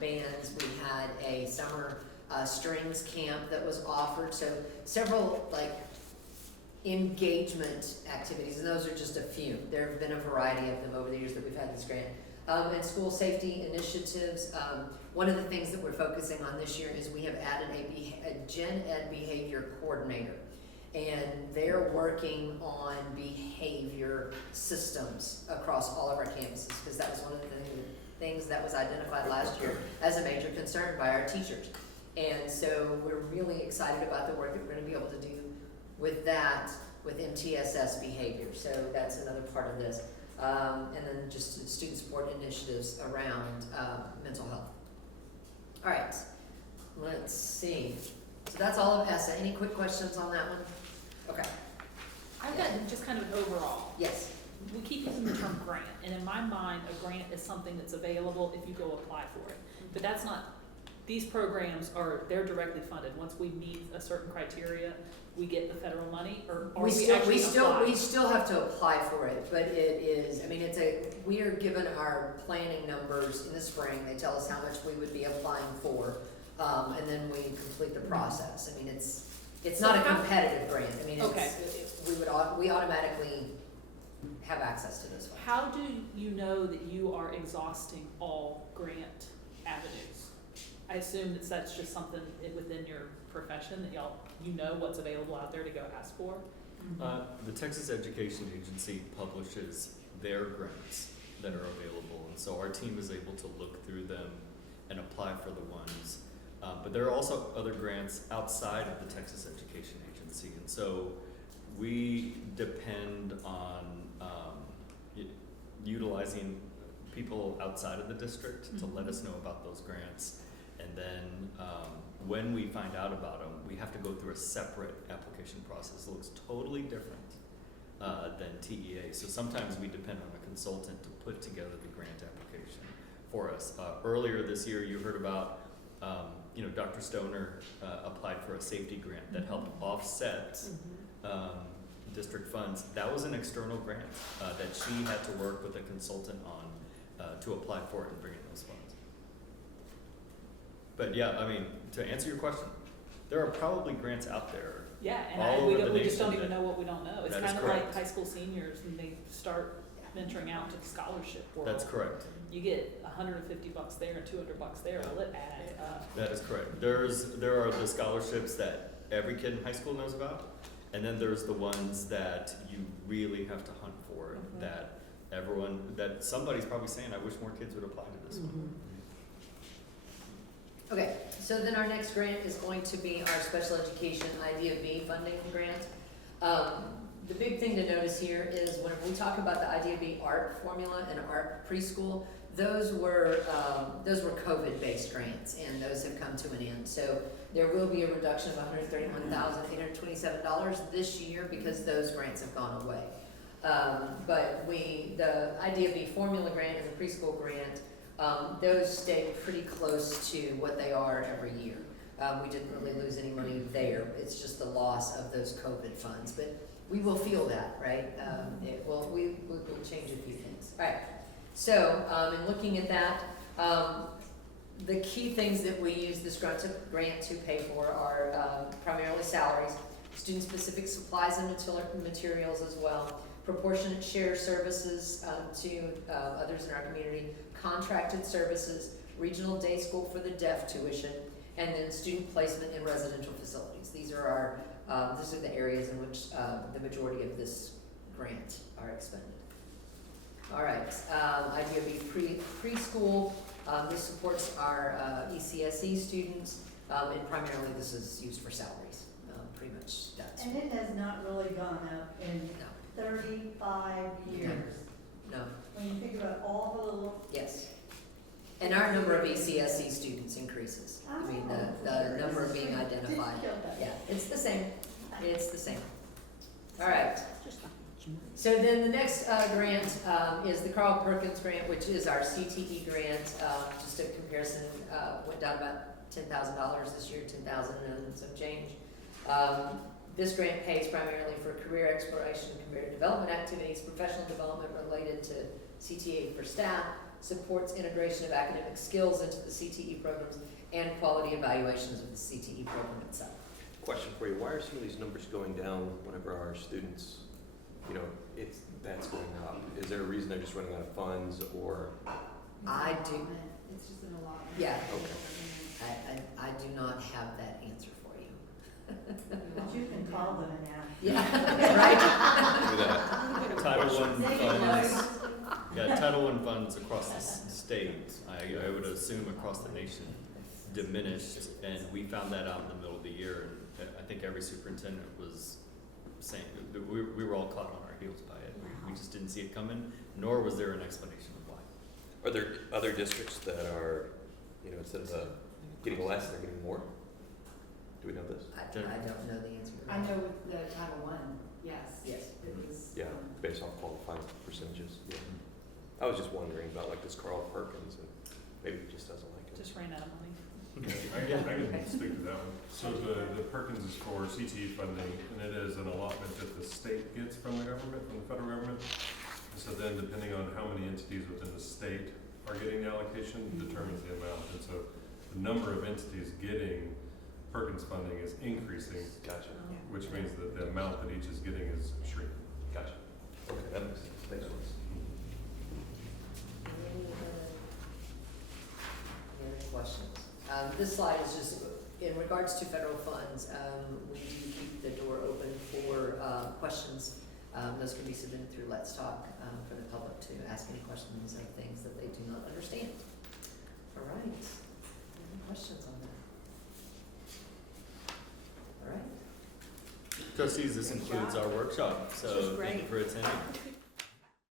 bands. We had a summer strings camp that was offered. So several engagement activities, and those are just a few. There have been a variety of them over the years that we've had this grant. And school safety initiatives. One of the things that we're focusing on this year is we have added a Gen Ed behavior coordinator. And they're working on behavior systems across all of our campuses, because that was one of the things that was identified last year as a major concern by our teachers. And so we're really excited about the work that we're going to be able to do with that, with MTSS behavior. So that's another part of this. And then just student support initiatives around mental health. All right, let's see. So that's all of ESSA. Any quick questions on that one? Okay. I've got just kind of an overall. Yes. We keep using the term grant, and in my mind, a grant is something that's available if you go apply for it. But that's not these programs they're directly funded. Once we meet a certain criteria, we get the federal money, or We still apply? we still have to apply for it, but it is, I mean, we are given our planning numbers in the spring. They tell us how much we would be applying for, and then we complete the process. I mean, it's not a competitive grant. I mean, Okay. we automatically have access to this one. How do you know that you are exhausting all grant avenues? I assume that's just something within your profession that you know what's available out there to go ask for? The Texas Education Agency publishes their grants that are available, and so our team is able to look through them and apply for the ones. But there are also other grants outside of the Texas Education Agency, and so we depend on utilizing people outside of the district to let us know about those grants. And then when we find out about them, we have to go through a separate application process. It looks totally different than TEA. So sometimes we depend on a consultant to put together the grant application for us. Earlier this year, you heard about, Dr. Stoner applied for a safety grant that helped offset district funds. That was an external grant that she had to work with a consultant on to apply for it and bring in those funds. But yeah, I mean, to answer your question, there are probably grants out there. Yeah, all and over the we just nation don't even that- know what we don't know. It's that is kind of like correct. high school seniors when they start venturing out to the scholarship world. That's correct. You get $150 there and $200 there. Well, it adds up. That is correct. There are the scholarships that every kid in high school knows about, and then there's the ones that you really have to hunt for. That somebody's probably saying, I wish more kids would apply to this one. Okay, so then our next grant is going to be our special education Idea B funding grant. The big thing to notice here is when we talk about the Idea B art formula and art preschool, those were COVID-based grants, and those have come to an end. So there will be a reduction of $131,827 this year because those grants have gone away. But the Idea B formula grant and the preschool grant, those stay pretty close to what they are every year. We didn't really lose any money there. It's just the loss of those COVID funds. But we will feel that, right? We'll change a few things. All right. So in looking at that, the key things that we use this grant to pay for are primarily salaries, student-specific supplies and materials as well, proportionate share services to others in our community, contracted services, regional day school for the deaf tuition, and then student placement in residential facilities. These are the areas in which the majority of this grant are expended. All right, Idea B preschool. This supports our ECSE students, and primarily this is used for salaries. Pretty much that's. And it has not really gone up in 35 years. No. When you think about all the little. Yes. And our number of ECSE students increases. I mean, the number being identified. Yeah, it's the same. It's the same. All right. So then the next grant is the Carl Perkins grant, which is our CTE grant. Just a comparison, went down about $10,000 this year, $10,000 and some change. This grant pays primarily for career exploration, career development activities, professional development related to CTE for staff, supports integration of academic skills into the CTE programs, and quality evaluations of the CTE program itself. Question for you, why are some of these numbers going down whenever our students, that's going up? Is there a reason they're just running out of funds, or? I do. It's just an allotment. Yeah. Okay. I do not have that answer for you. But you can call them and ask. Yeah, right? Look at that. Title I They funds, Title I funds across the state, I would assume across the nation, diminished, and we found that out in the middle of the year, and I think every superintendent was saying, we were all caught on our heels by it. We just didn't see it coming, nor was there an explanation of why. Are there other districts that are, instead of getting less, they're getting more? Do we know this? I don't know the answer to that. I know with the Title I, yes. Yes. It was. Yeah, based off qualified percentages. Yeah. I was just wondering about like this Carl Perkins, and maybe he just doesn't like it. Just ran out of money. I can speak to that one. So the Perkins is for CTE funding, and it is an allotment that the state gets from the government, from the federal government. And so then depending on how many entities within the state are getting the allocation determines the amount. And so the number of entities getting Perkins funding is increasing, Gotcha. which means that the amount that each is getting is shrinking. Gotcha. Okay, that makes sense. Thanks, Lawrence. Any other questions? This slide is just, in regards to federal funds, we do keep the door open for, questions. Those can be submitted through Let's Talk, for the public to ask any questions of things that they do not understand. All right, any questions on that? All right. Trustees, this includes our workshop, This so was thank you great. for attending.